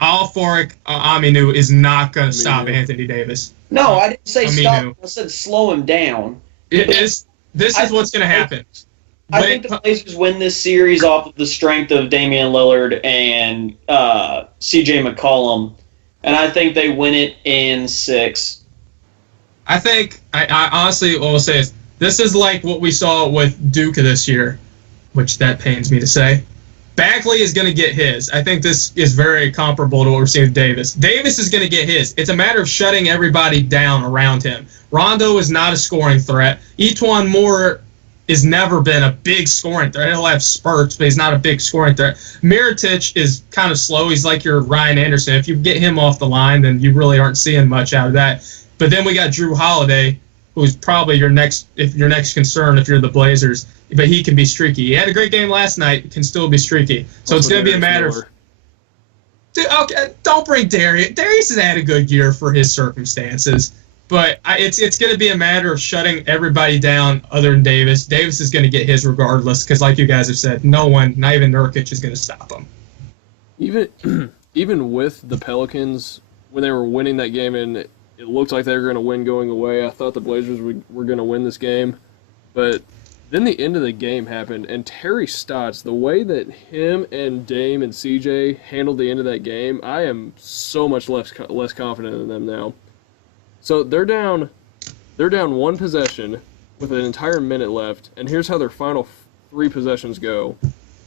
Al-Farouq Aminu is not going to stop Anthony Davis. No, I didn't say stop. I said slow him down. This is what's going to happen. I think the Blazers win this series off of the strength of Damian Lillard and C.J. McCollum, and I think they win it in 6. I think, I honestly will say this is like what we saw with Duke this year, which that pains me to say. Bagley is going to get his. I think this is very comparable to what we're seeing with Davis. Davis is going to get his. It's a matter of shutting everybody down around him. Rondo is not a scoring threat. Etuan Moore has never been a big scoring threat. He'll have spurts, but he's not a big scoring threat. Mirotic is kind of slow. He's like your Ryan Anderson. If you get him off the line, then you really aren't seeing much out of that. But then we got Drew Holiday, who's probably your next concern if you're the Blazers. But he can be streaky. He had a great game last night. Can still be streaky. So it's going to be a matter of. Okay, don't bring Darius. Darius has had a good year for his circumstances, but it's going to be a matter of shutting everybody down other than Davis. Davis is going to get his regardless because, like you guys have said, no one, not even Nurkic, is going to stop him. Even with the Pelicans, when they were winning that game and it looked like they were going to win going away, I thought the Blazers were going to win this game, but then the end of the game happened, and Terry Stotts, the way that him and Dame and CJ handled the end of that game, I am so much less confident in them now. So they're down 1 possession with an entire minute left, and here's how their final 3 possessions go.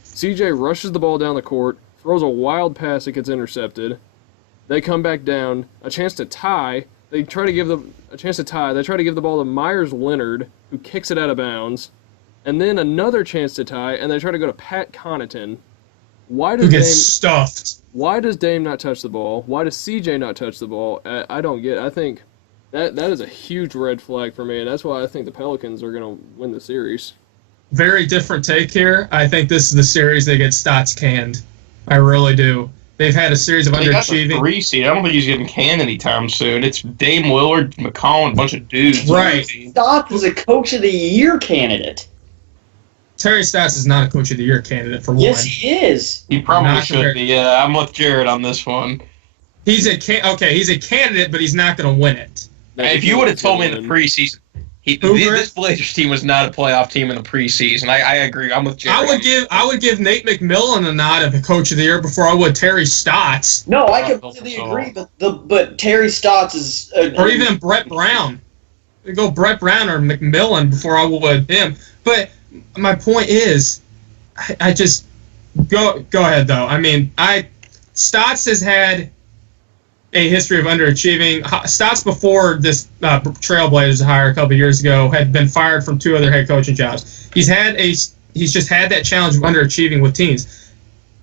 CJ rushes the ball down the court, throws a wild pass that gets intercepted. They come back down, a chance to tie. They try to give the ball to Myers Leonard, who kicks it out of bounds. And then another chance to tie, and they try to go to Pat Connaughton. Who gets stuffed? Why does Dame not touch the ball? Why does CJ not touch the ball? I don't get it. I think that is a huge red flag for me, and that's why I think the Pelicans are going to win the series. Very different take here. I think this is the series that gets Stotts canned. I really do. They've had a series of He got the underachieving. 3 seed. I don't think he's getting canned anytime soon. It's Dame Lillard, McCollum, a bunch of dudes. Right. Stotts is a Coach of the Year candidate. Terry Stotts is not a Coach of the Year candidate for Yes, one. he is. He probably Not should compared- be. Yeah, I'm with Jared on this one. He's a candidate, but he's not going to win it. If you would have told me in the preseason, Who, this Blazers team was not a playoff team in the preseason. I agree. I'm with Jared. I would give Nate McMillan a nod of the Coach of the Year before I would Terry Stotts No, I Russell completely Wilson. agree. But Terry Stotts is or even Brett Brown. I'd go Brett Brown or McMillan before I would him. But my point is, I just go ahead though. I mean, Stotts has had a history of underachieving. Stotts before this Trailblazers hire a couple of years ago had been fired from 2 other head coaching jobs. He's just had that challenge of underachieving with teams.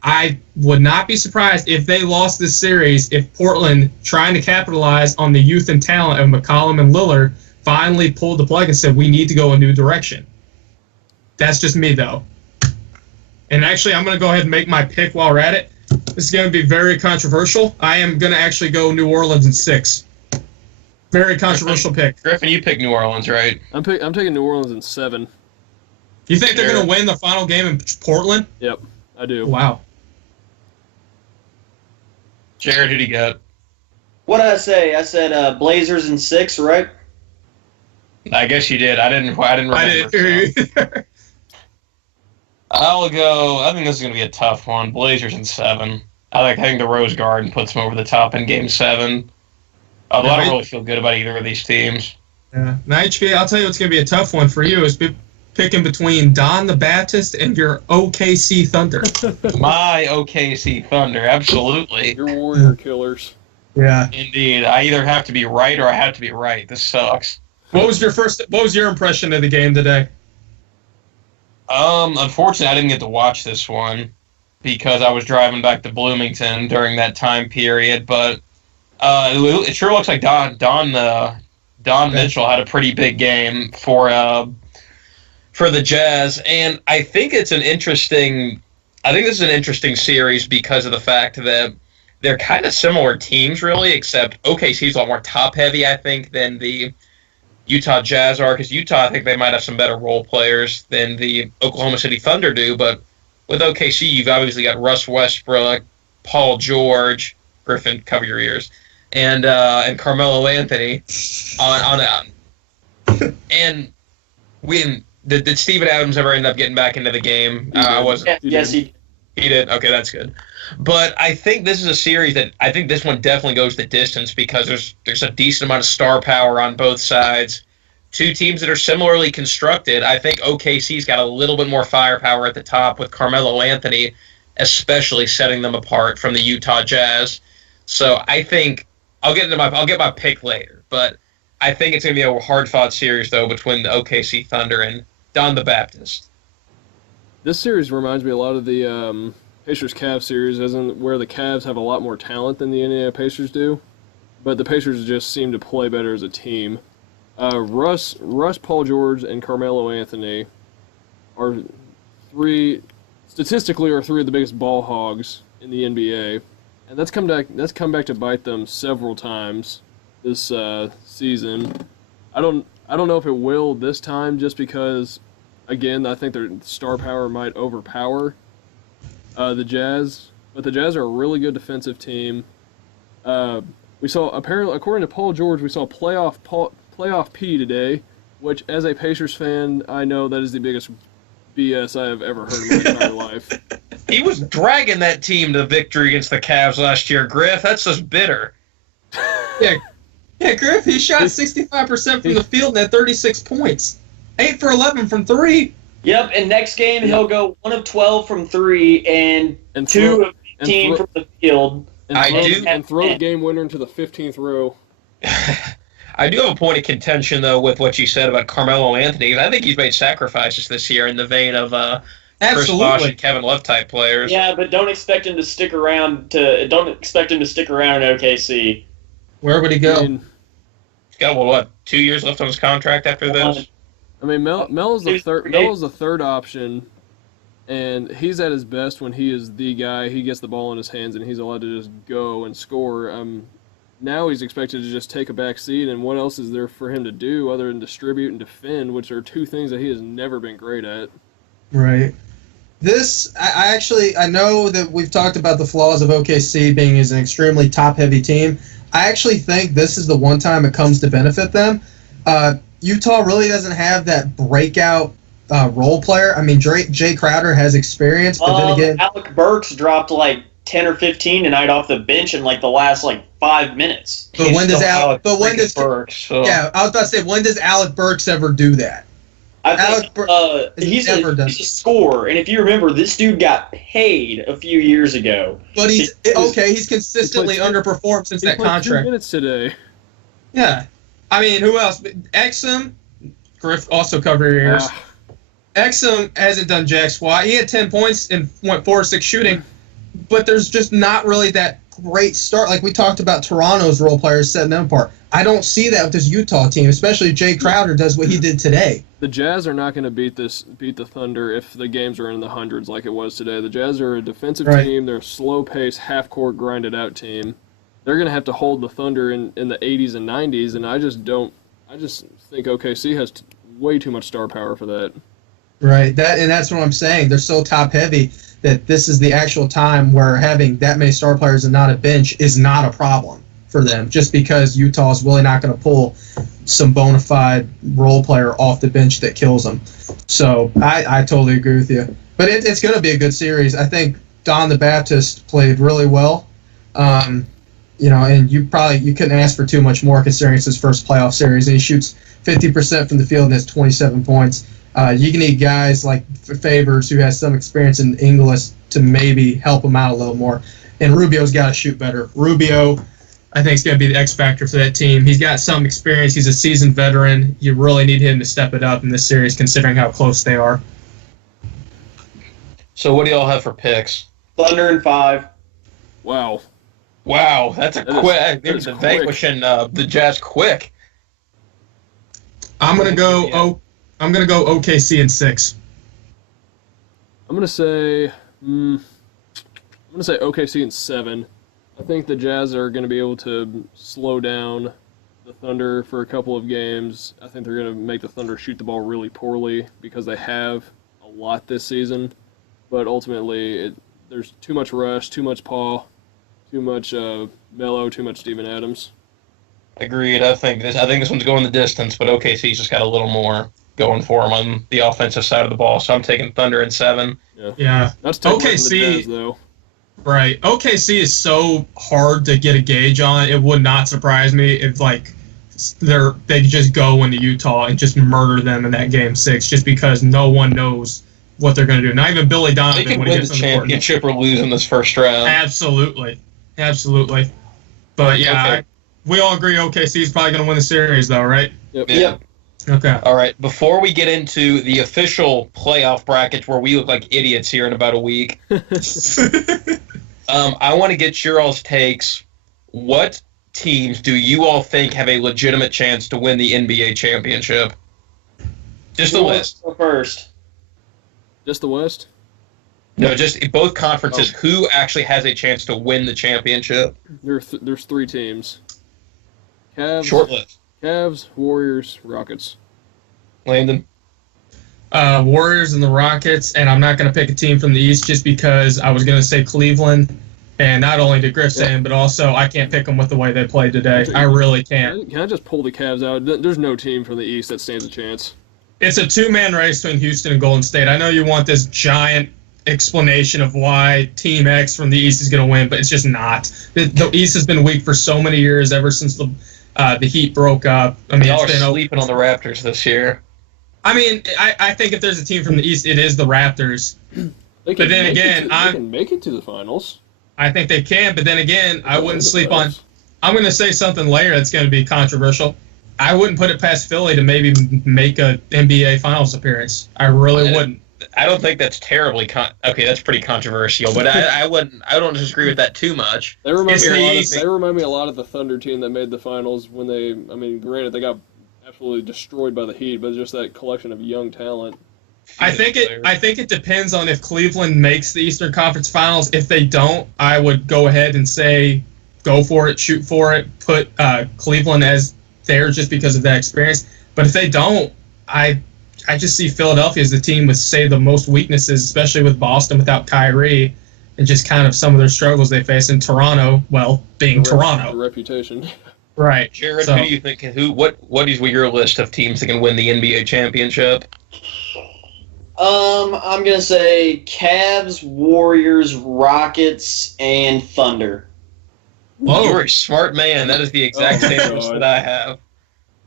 I would not be surprised if they lost this series if Portland, trying to capitalize on the youth and talent of McCollum and Lillard, finally pulled the plug and said, we need to go a new direction. That's just me, though. And actually, I'm going to go ahead and make my pick while we're at it. This is going to be very controversial. I am going to actually go New Orleans in 6. Very controversial pick. Griffin, you picked New Orleans, right? I'm taking New Orleans in 7. You think they're going to win the final game in Portland? Yep, I do. Wow. Jared, who do you got? What did I say? I said Blazers in 6, right? I guess you did. I didn't remember. I didn't hear you either. I'll go. I think this is going to be a tough one. Blazers in 7. I think the Rose Garden puts them over the top in Game 7. Although I don't really feel good about either of these teams. Yeah. Now, HB, I'll tell you what's going to be a tough one for you is picking between Don the Baptist and your OKC Thunder. My OKC Thunder, absolutely. Your Warrior Killers. Yeah. Indeed. I either have to be right or I have to be right. This sucks. What was your impression of the game today? Unfortunately, I didn't get to watch this one because I was driving back to Bloomington during that time period. But it sure looks like Don Mitchell had a pretty big game for the Jazz, and I think this is an interesting series because of the fact that they're kind of similar teams, really, except OKC's a lot more top heavy, I think, than the Utah Jazz are, because Utah, I think they might have some better role players than the Oklahoma City Thunder do, but with OKC, you've obviously got Russ Westbrook, Paul George, Griffin, cover your ears, and Carmelo Anthony and did Steven Adams ever end up getting back into the game? I wasn't. Yes, he did. Okay, that's good. But I think this is a series that I think this one definitely goes the distance because there's a decent amount of star power on both sides. 2 teams that are similarly constructed. I think OKC's got a little bit more firepower at the top with Carmelo Anthony, especially setting them apart from the Utah Jazz. So I think I'll get my pick later, but I think it's going to be a hard-fought series though between the OKC Thunder and Don the Baptist. This series reminds me a lot of the Pacers-Cavs series, as in where the Cavs have a lot more talent than the Indiana Pacers do, but the Pacers just seem to play better as a team. Russ, Paul George, and Carmelo Anthony are statistically are 3 of the biggest ball hogs in the NBA, and that's come back to bite them several times this season. I don't know if it will this time, just because, again, I think their star power might overpower the Jazz, but the Jazz are a really good defensive team. We saw, apparently, according to Paul George, we saw playoff P today, which, as a Pacers fan, I know that is the biggest BS I have ever heard in my entire life. He was dragging that team to victory against the Cavs last year, Griff. That's just bitter. Yeah, Griff, he shot 65% from the field and had 36 points. 8 for 11 from 3. Yep, and next game he'll go 1 of 12 from 3 and 2 of 15 from the field. And throw the game winner into the 15th row. I do have a point of contention, though, with what you said about Carmelo Anthony. I think he's made sacrifices this year in the vein of Chris Bosh and Kevin Love type players. Yeah, but don't expect him to stick around in OKC. Where would he go? He's got 2 years left on his contract after this? I mean, Mel is the third option, And he's at his best when he is the guy. He gets the ball in his hands and he's allowed to just go and score. Now he's expected to just take a back seat, and what else is there for him to do other than distribute and defend, which are two things that he has never been great at. Right. I know that we've talked about the flaws of OKC being as an extremely top-heavy team. I actually think this is the one time it comes to benefit them. Utah really doesn't have that breakout role player. I mean, Jay Crowder has experience, but then again, Alec Burks dropped like 10 or 15 tonight off the bench in like the last 5 minutes. But when does Burks? So. Yeah, I was about to say, when does Alec Burks ever do that? I think he's a scorer, and if you remember, this dude got paid a few years ago. But he's consistently underperformed since that contract. 2 minutes today. Yeah, I mean, who else? Exum, Griff also covered your ears. Exum hasn't done jack squat. He had 10 points and went 4 or 6 shooting, but there's just not really that great start. Like we talked about Toronto's role players setting them apart. I don't see that with this Utah team, especially if Jay Crowder does what he did today. The Jazz are not going to beat the Thunder if the games are in the hundreds like it was today. The Jazz are a defensive team. They're a slow-paced, half-court, grinded-out team. They're going to have to hold the Thunder in the 80s and 90s, and I just think OKC has way too much star power for that. Right, that's what I'm saying. They're so top-heavy that this is the actual time where having that many star players and not a bench is not a problem for them, just because Utah is really not going to pull some bona fide role player off the bench that kills them. So I totally agree with you. But it's going to be a good series. I think Don the Baptist played really well. And you couldn't ask for too much more considering it's his first playoff series. And he shoots 50% from the field and has 27 points. You can need guys like Favors, who has some experience in English, to maybe help him out a little more. And Rubio's got to shoot better. Rubio, I think, is going to be the X factor for that team. He's got some experience. He's a seasoned veteran. You really need him to step it up in this series, considering how close they are. So what do y'all have for picks? Thunder in 5. Wow, that's quick. They're vanquishing the Jazz quick. I'm gonna go OKC in 6. I'm gonna say OKC in 7. I think the Jazz are going to be able to slow down the Thunder for a couple of games. I think they're going to make the Thunder shoot the ball really poorly because they have a lot this season. But ultimately, there's too much Rush, too much Paul, too much Melo, too much Steven Adams. Agreed. I think this one's going the distance, but OKC's just got a little more going for them on the offensive side of the ball. So I'm taking Thunder in 7. Yeah. That's OKC, the Jazz, though. Right. OKC is so hard to get a gauge on. It would not surprise me if they just go into Utah and just murder them in that game 6, just because no one knows what they're going to do. Not even Billy Donovan. They can win the championship or lose in this first round. Absolutely. But yeah, we all agree OKC is probably going to win the series, though, right? Yep. Okay. All right. Before we get into the official playoff brackets, where we look like idiots here in about a week. I want to get your all's takes. What teams do you all think have a legitimate chance to win the NBA championship? Just the list. Go first. Just the West? No, just both conferences. Oh. Who actually has a chance to win the championship? There's 3 teams. Cavs. Short list. Cavs, Warriors, Rockets. Landon? Warriors and the Rockets, and I'm not going to pick a team from the East just because I was going to say Cleveland, and not only did Griff say him, but also I can't pick them with the way they played today. I really can't. Can I just pull the Cavs out? There's no team from the East that stands a chance. It's a 2-man race between Houston and Golden State. I know you want this giant explanation of why Team X from the East is going to win, but it's just not. The East has been weak for so many years, ever since the Heat broke up. I mean, y'all are sleeping on the Raptors this year. I mean, I think if there's a team from the East, it is the Raptors. But then again, they can make it to the finals. I think they can, but then again, I wouldn't sleep on. I'm going to say something later that's going to be controversial. I wouldn't put it past Philly to maybe make a NBA Finals appearance. I really wouldn't. I don't think that's terribly okay. That's pretty controversial, but I wouldn't. I don't disagree with that too much. They remind me a lot of the Thunder team that made the finals when granted they got absolutely destroyed by the Heat, but just that collection of young talent. I think it depends on if Cleveland makes the Eastern Conference Finals. If they don't, I would go ahead and say go for it, shoot for it, put Cleveland as there just because of that experience. But if they don't, I just see Philadelphia as the team with, say, the most weaknesses, especially with Boston without Kyrie, and just kind of some of their struggles they face in Toronto, well, being Toronto. The reputation. Right. Jared, So- who do you think? What is your list of teams that can win the NBA championship? I'm gonna say Cavs, Warriors, Rockets, and Thunder. Whoa. You're a smart man. That is the exact Oh, same list God. that I have.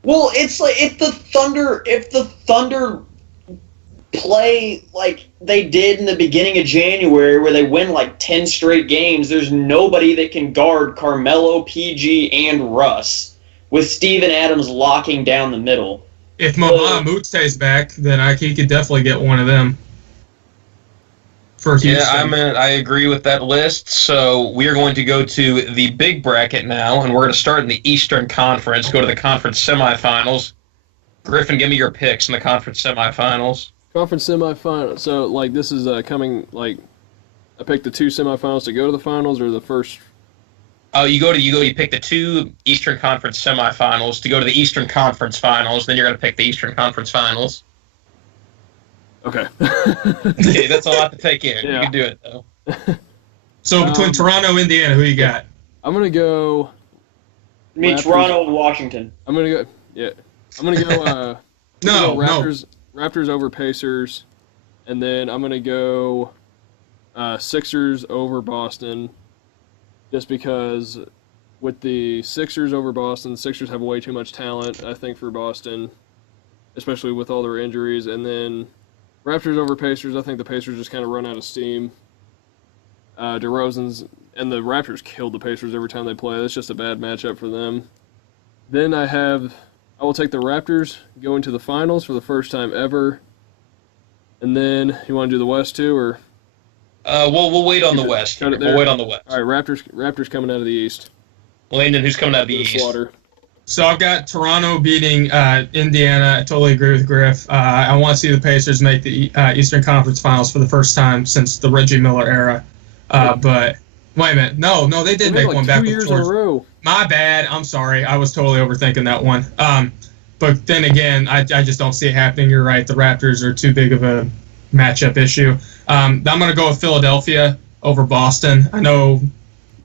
Well, it's like if the Thunder play like they did in the beginning of January, where they win like 10 straight games, there's nobody that can guard Carmelo, PG, and Russ, with Steven Adams locking down the middle. If Mbah Moute's back, then he could definitely get one of them. For Houston. I agree with that list. So we are going to go to the big bracket now, and we're going to start in the Eastern Conference, go to the conference semifinals. Griffin, give me your picks in the conference semifinals. Conference semifinal. So, like, this is coming, like, I picked the 2 semifinals to go to the finals, or the first. Oh, you pick the 2 Eastern Conference semifinals to go to the Eastern Conference Finals. Then you're going to pick the Eastern Conference Finals. Okay. Okay, that's a lot to take in. Yeah. You can do it though. So between Toronto and Indiana, who you got? I'm gonna go. I mean, Raptors. Toronto and Washington. I'm gonna go. Yeah. I'm gonna go. No, Raptors over Pacers, and then I'm gonna go Sixers over Boston, just because with the Sixers over Boston, the Sixers have way too much talent, I think, for Boston, especially with all their injuries. And then Raptors over Pacers, I think the Pacers just kind of run out of steam. DeRozan's and the Raptors killed the Pacers every time they play. That's just a bad matchup for them. Then I will take the Raptors going to the finals for the first time ever. And then you want to do the West too, or? We'll wait on the West. Cut it We'll there. wait on the West. All right, Raptors coming out of the East. Landon, who's coming out of the The East? slaughter. So I've got Toronto beating Indiana. I totally agree with Griff. I want to see the Pacers make the Eastern Conference Finals for the first time since the Reggie Miller era. But wait a minute. No, they did make like one 2 back years with in a George. row. My bad. I'm sorry. I was totally overthinking that one. But then again, I just don't see it happening. You're right. The Raptors are too big of a matchup issue. I'm going to go with Philadelphia over Boston. I know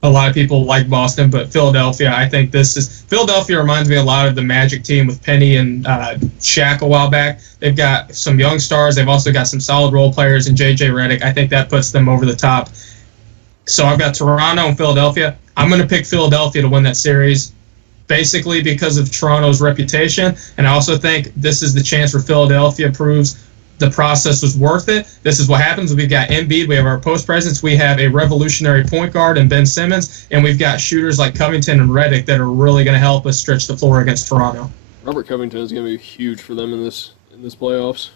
a lot of people like Boston, but Philadelphia, I think Philadelphia reminds me a lot of the Magic team with Penny and Shaq a while back. They've got some young stars. They've also got some solid role players in J.J. Redick. I think that puts them over the top. So I've got Toronto and Philadelphia. I'm going to pick Philadelphia to win that series, basically because of Toronto's reputation. And I also think this is the chance where Philadelphia proves the process was worth it. This is what happens. We've got Embiid. We have our post presence. We have a revolutionary point guard in Ben Simmons. And we've got shooters like Covington and Redick that are really going to help us stretch the floor against Toronto. Robert Covington is going to be huge for them in this playoffs.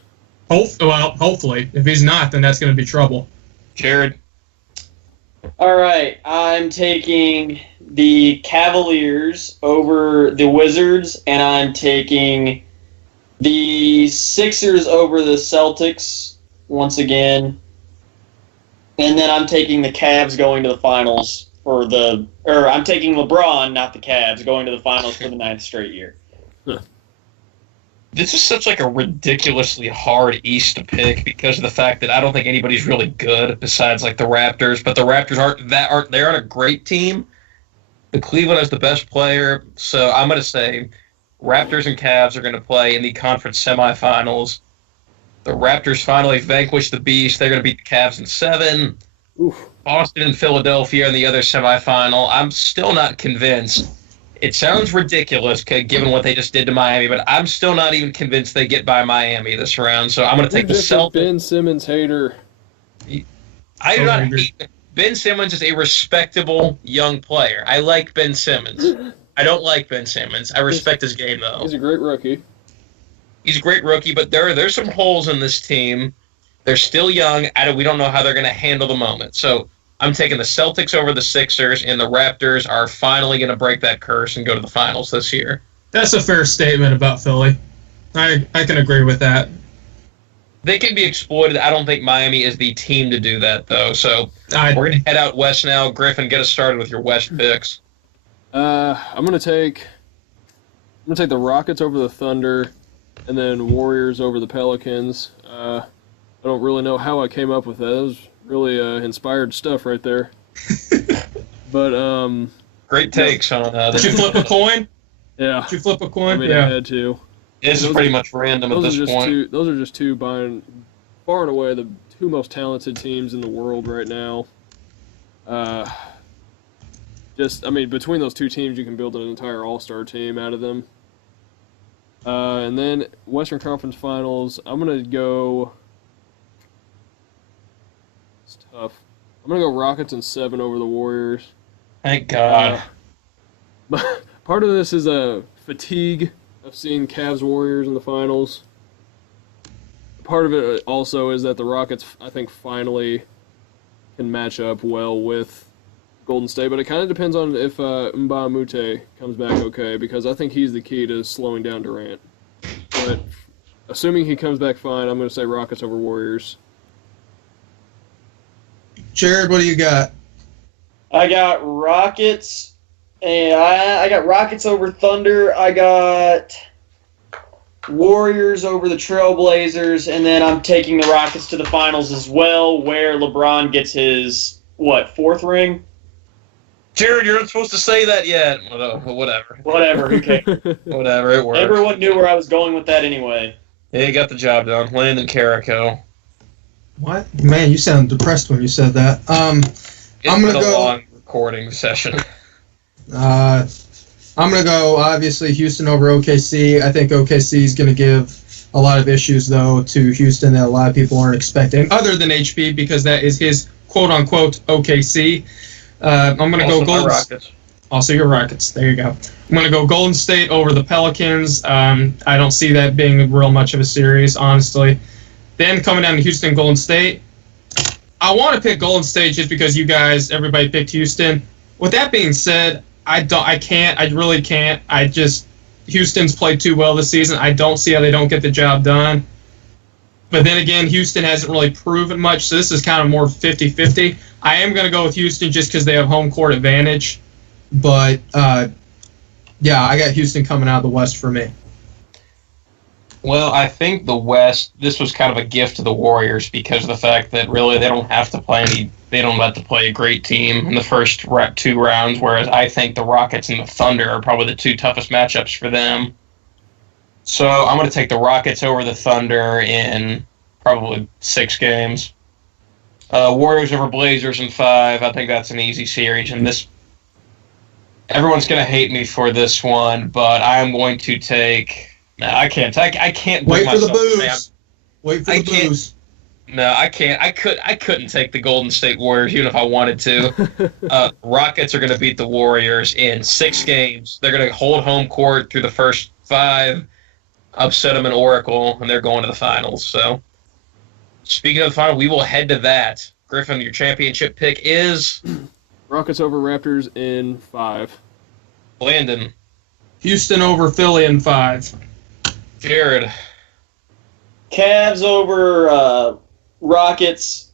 Hopefully. If he's not, then that's going to be trouble. Jared. All right, I'm taking the Cavaliers over the Wizards, and I'm taking the Sixers over the Celtics once again. And then I'm taking the Cavs going to the finals I'm taking LeBron, not the Cavs, going to the finals for the 9th straight year. This is such like a ridiculously hard East to pick because of the fact that I don't think anybody's really good besides like the Raptors. But the Raptors aren't a great team. The Cleveland is the best player, so I'm going to say Raptors and Cavs are going to play in the conference semifinals. The Raptors finally vanquish the Beast. They're going to beat the Cavs in 7. Oof. Boston and Philadelphia in the other semifinal. I'm still not convinced. It sounds ridiculous given what they just did to Miami, but I'm still not even convinced they get by Miami this round. So I'm going to take the Celtics. Ben Simmons hater. I do not hate Ben Simmons is a respectable young player. I like Ben Simmons. I don't like Ben Simmons. I respect his game, though. He's a great rookie. He's a great rookie, but there's some holes in this team. They're still young. We don't know how they're going to handle the moment. So I'm taking the Celtics over the Sixers, and the Raptors are finally going to break that curse and go to the finals this year. That's a fair statement about Philly. I can agree with that. They can be exploited. I don't think Miami is the team to do that, though. So we're going to head out west now. Griffin, get us started with your west picks. I'm gonna take the Rockets over the Thunder, and then Warriors over the Pelicans. I don't really know how I came up with that. That was really inspired stuff right there. But Great takes on Did you flip a coin? yeah, Did you flip a I coin? mean Yeah. I had to. This is pretty much random at this point. Those are just two by far and away the two most talented teams in the world right now. Between those two teams, you can build an entire all-star team out of them. And then Western Conference Finals, I'm gonna go. It's tough. I'm gonna go Rockets in 7 over the Warriors. Thank God. Part of this is a fatigue of seeing Cavs Warriors in the finals. Part of it also is that the Rockets, I think, finally can match up well with Golden State, but it kind of depends on if Mbah a Moute comes back okay, because I think he's the key to slowing down Durant. But assuming he comes back fine, I'm going to say Rockets over Warriors. Jared, what do you got? I got Rockets, and I got Rockets over Thunder. I got Warriors over the Trailblazers, and then I'm taking the Rockets to the finals as well, where LeBron gets his, fourth ring? Jared, you're not supposed to say that yet. Whatever. Whatever, who cares? Whatever, it works. Everyone knew where I was going with that anyway. Yeah, you got the job done. Landon Carrico. What? Man, you sound depressed when you said that. I'm gonna been a go. long recording session. I'm gonna go. Obviously, Houston over OKC. I think OKC is gonna give a lot of issues though to Houston that a lot of people aren't expecting, other than HB, because that is his quote-unquote OKC. I'm gonna go Golden. Rockets. Also, your Rockets. There you go. I'm going to go Golden State over the Pelicans. I don't see that being real much of a series, honestly. Then coming down to Houston, Golden State. I want to pick Golden State just because you guys, everybody picked Houston. With that being said, I really can't. Houston's played too well this season. I don't see how they don't get the job done. But then again, Houston hasn't really proven much, so this is kind of more 50-50. I am going to go with Houston just because they have home court advantage. But, yeah, I got Houston coming out of the West for me. Well, I think the West, this was kind of a gift to the Warriors because of the fact that really they don't have to play a great team in the first 2 rounds, whereas I think the Rockets and the Thunder are probably the 2 toughest matchups for them. So I'm going to take the Rockets over the Thunder in probably 6 games. Warriors over Blazers in 5. I think that's an easy series. And everyone's going to hate me for this one, but I'm going to take... No, I can't. I can't. Wait for the booze. Wait for the booze. No, I can't. I couldn't take the Golden State Warriors even if I wanted to. Rockets are going to beat the Warriors in 6 games. They're going to hold home court through the first 5, upset them in Oracle, and they're going to the finals. So, speaking of the final, we will head to that. Griffin, your championship pick is Rockets over Raptors in 5. Landon. Houston over Philly in 5. Jared. Cavs over Rockets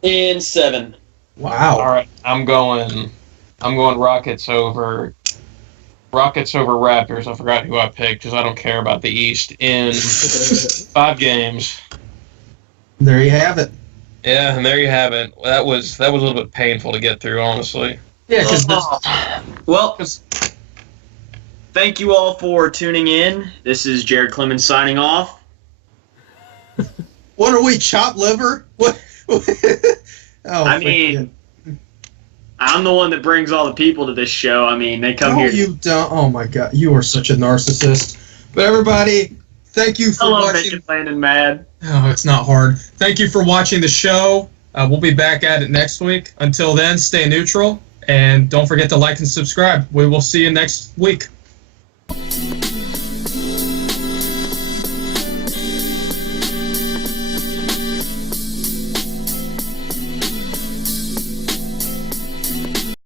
in 7. Wow. All right, I'm going Rockets over Raptors. I forgot who I picked because I don't care about the East in 5 games. There you have it. Yeah, and there you have it. That was a little bit painful to get through, honestly. Yeah, because well, thank you all for tuning in. This is Jared Clemens signing off. what are we, chopped liver? What? I mean, I'm the one that brings all the people to this show. I mean, they come no, here. You don't. Oh my God, you are such a narcissist. But everybody, thank you for watching. Making Landon mad. Oh, it's not hard. Thank you for watching the show. We'll be back at it next week. Until then, stay neutral and don't forget to like and subscribe. We will see you next week.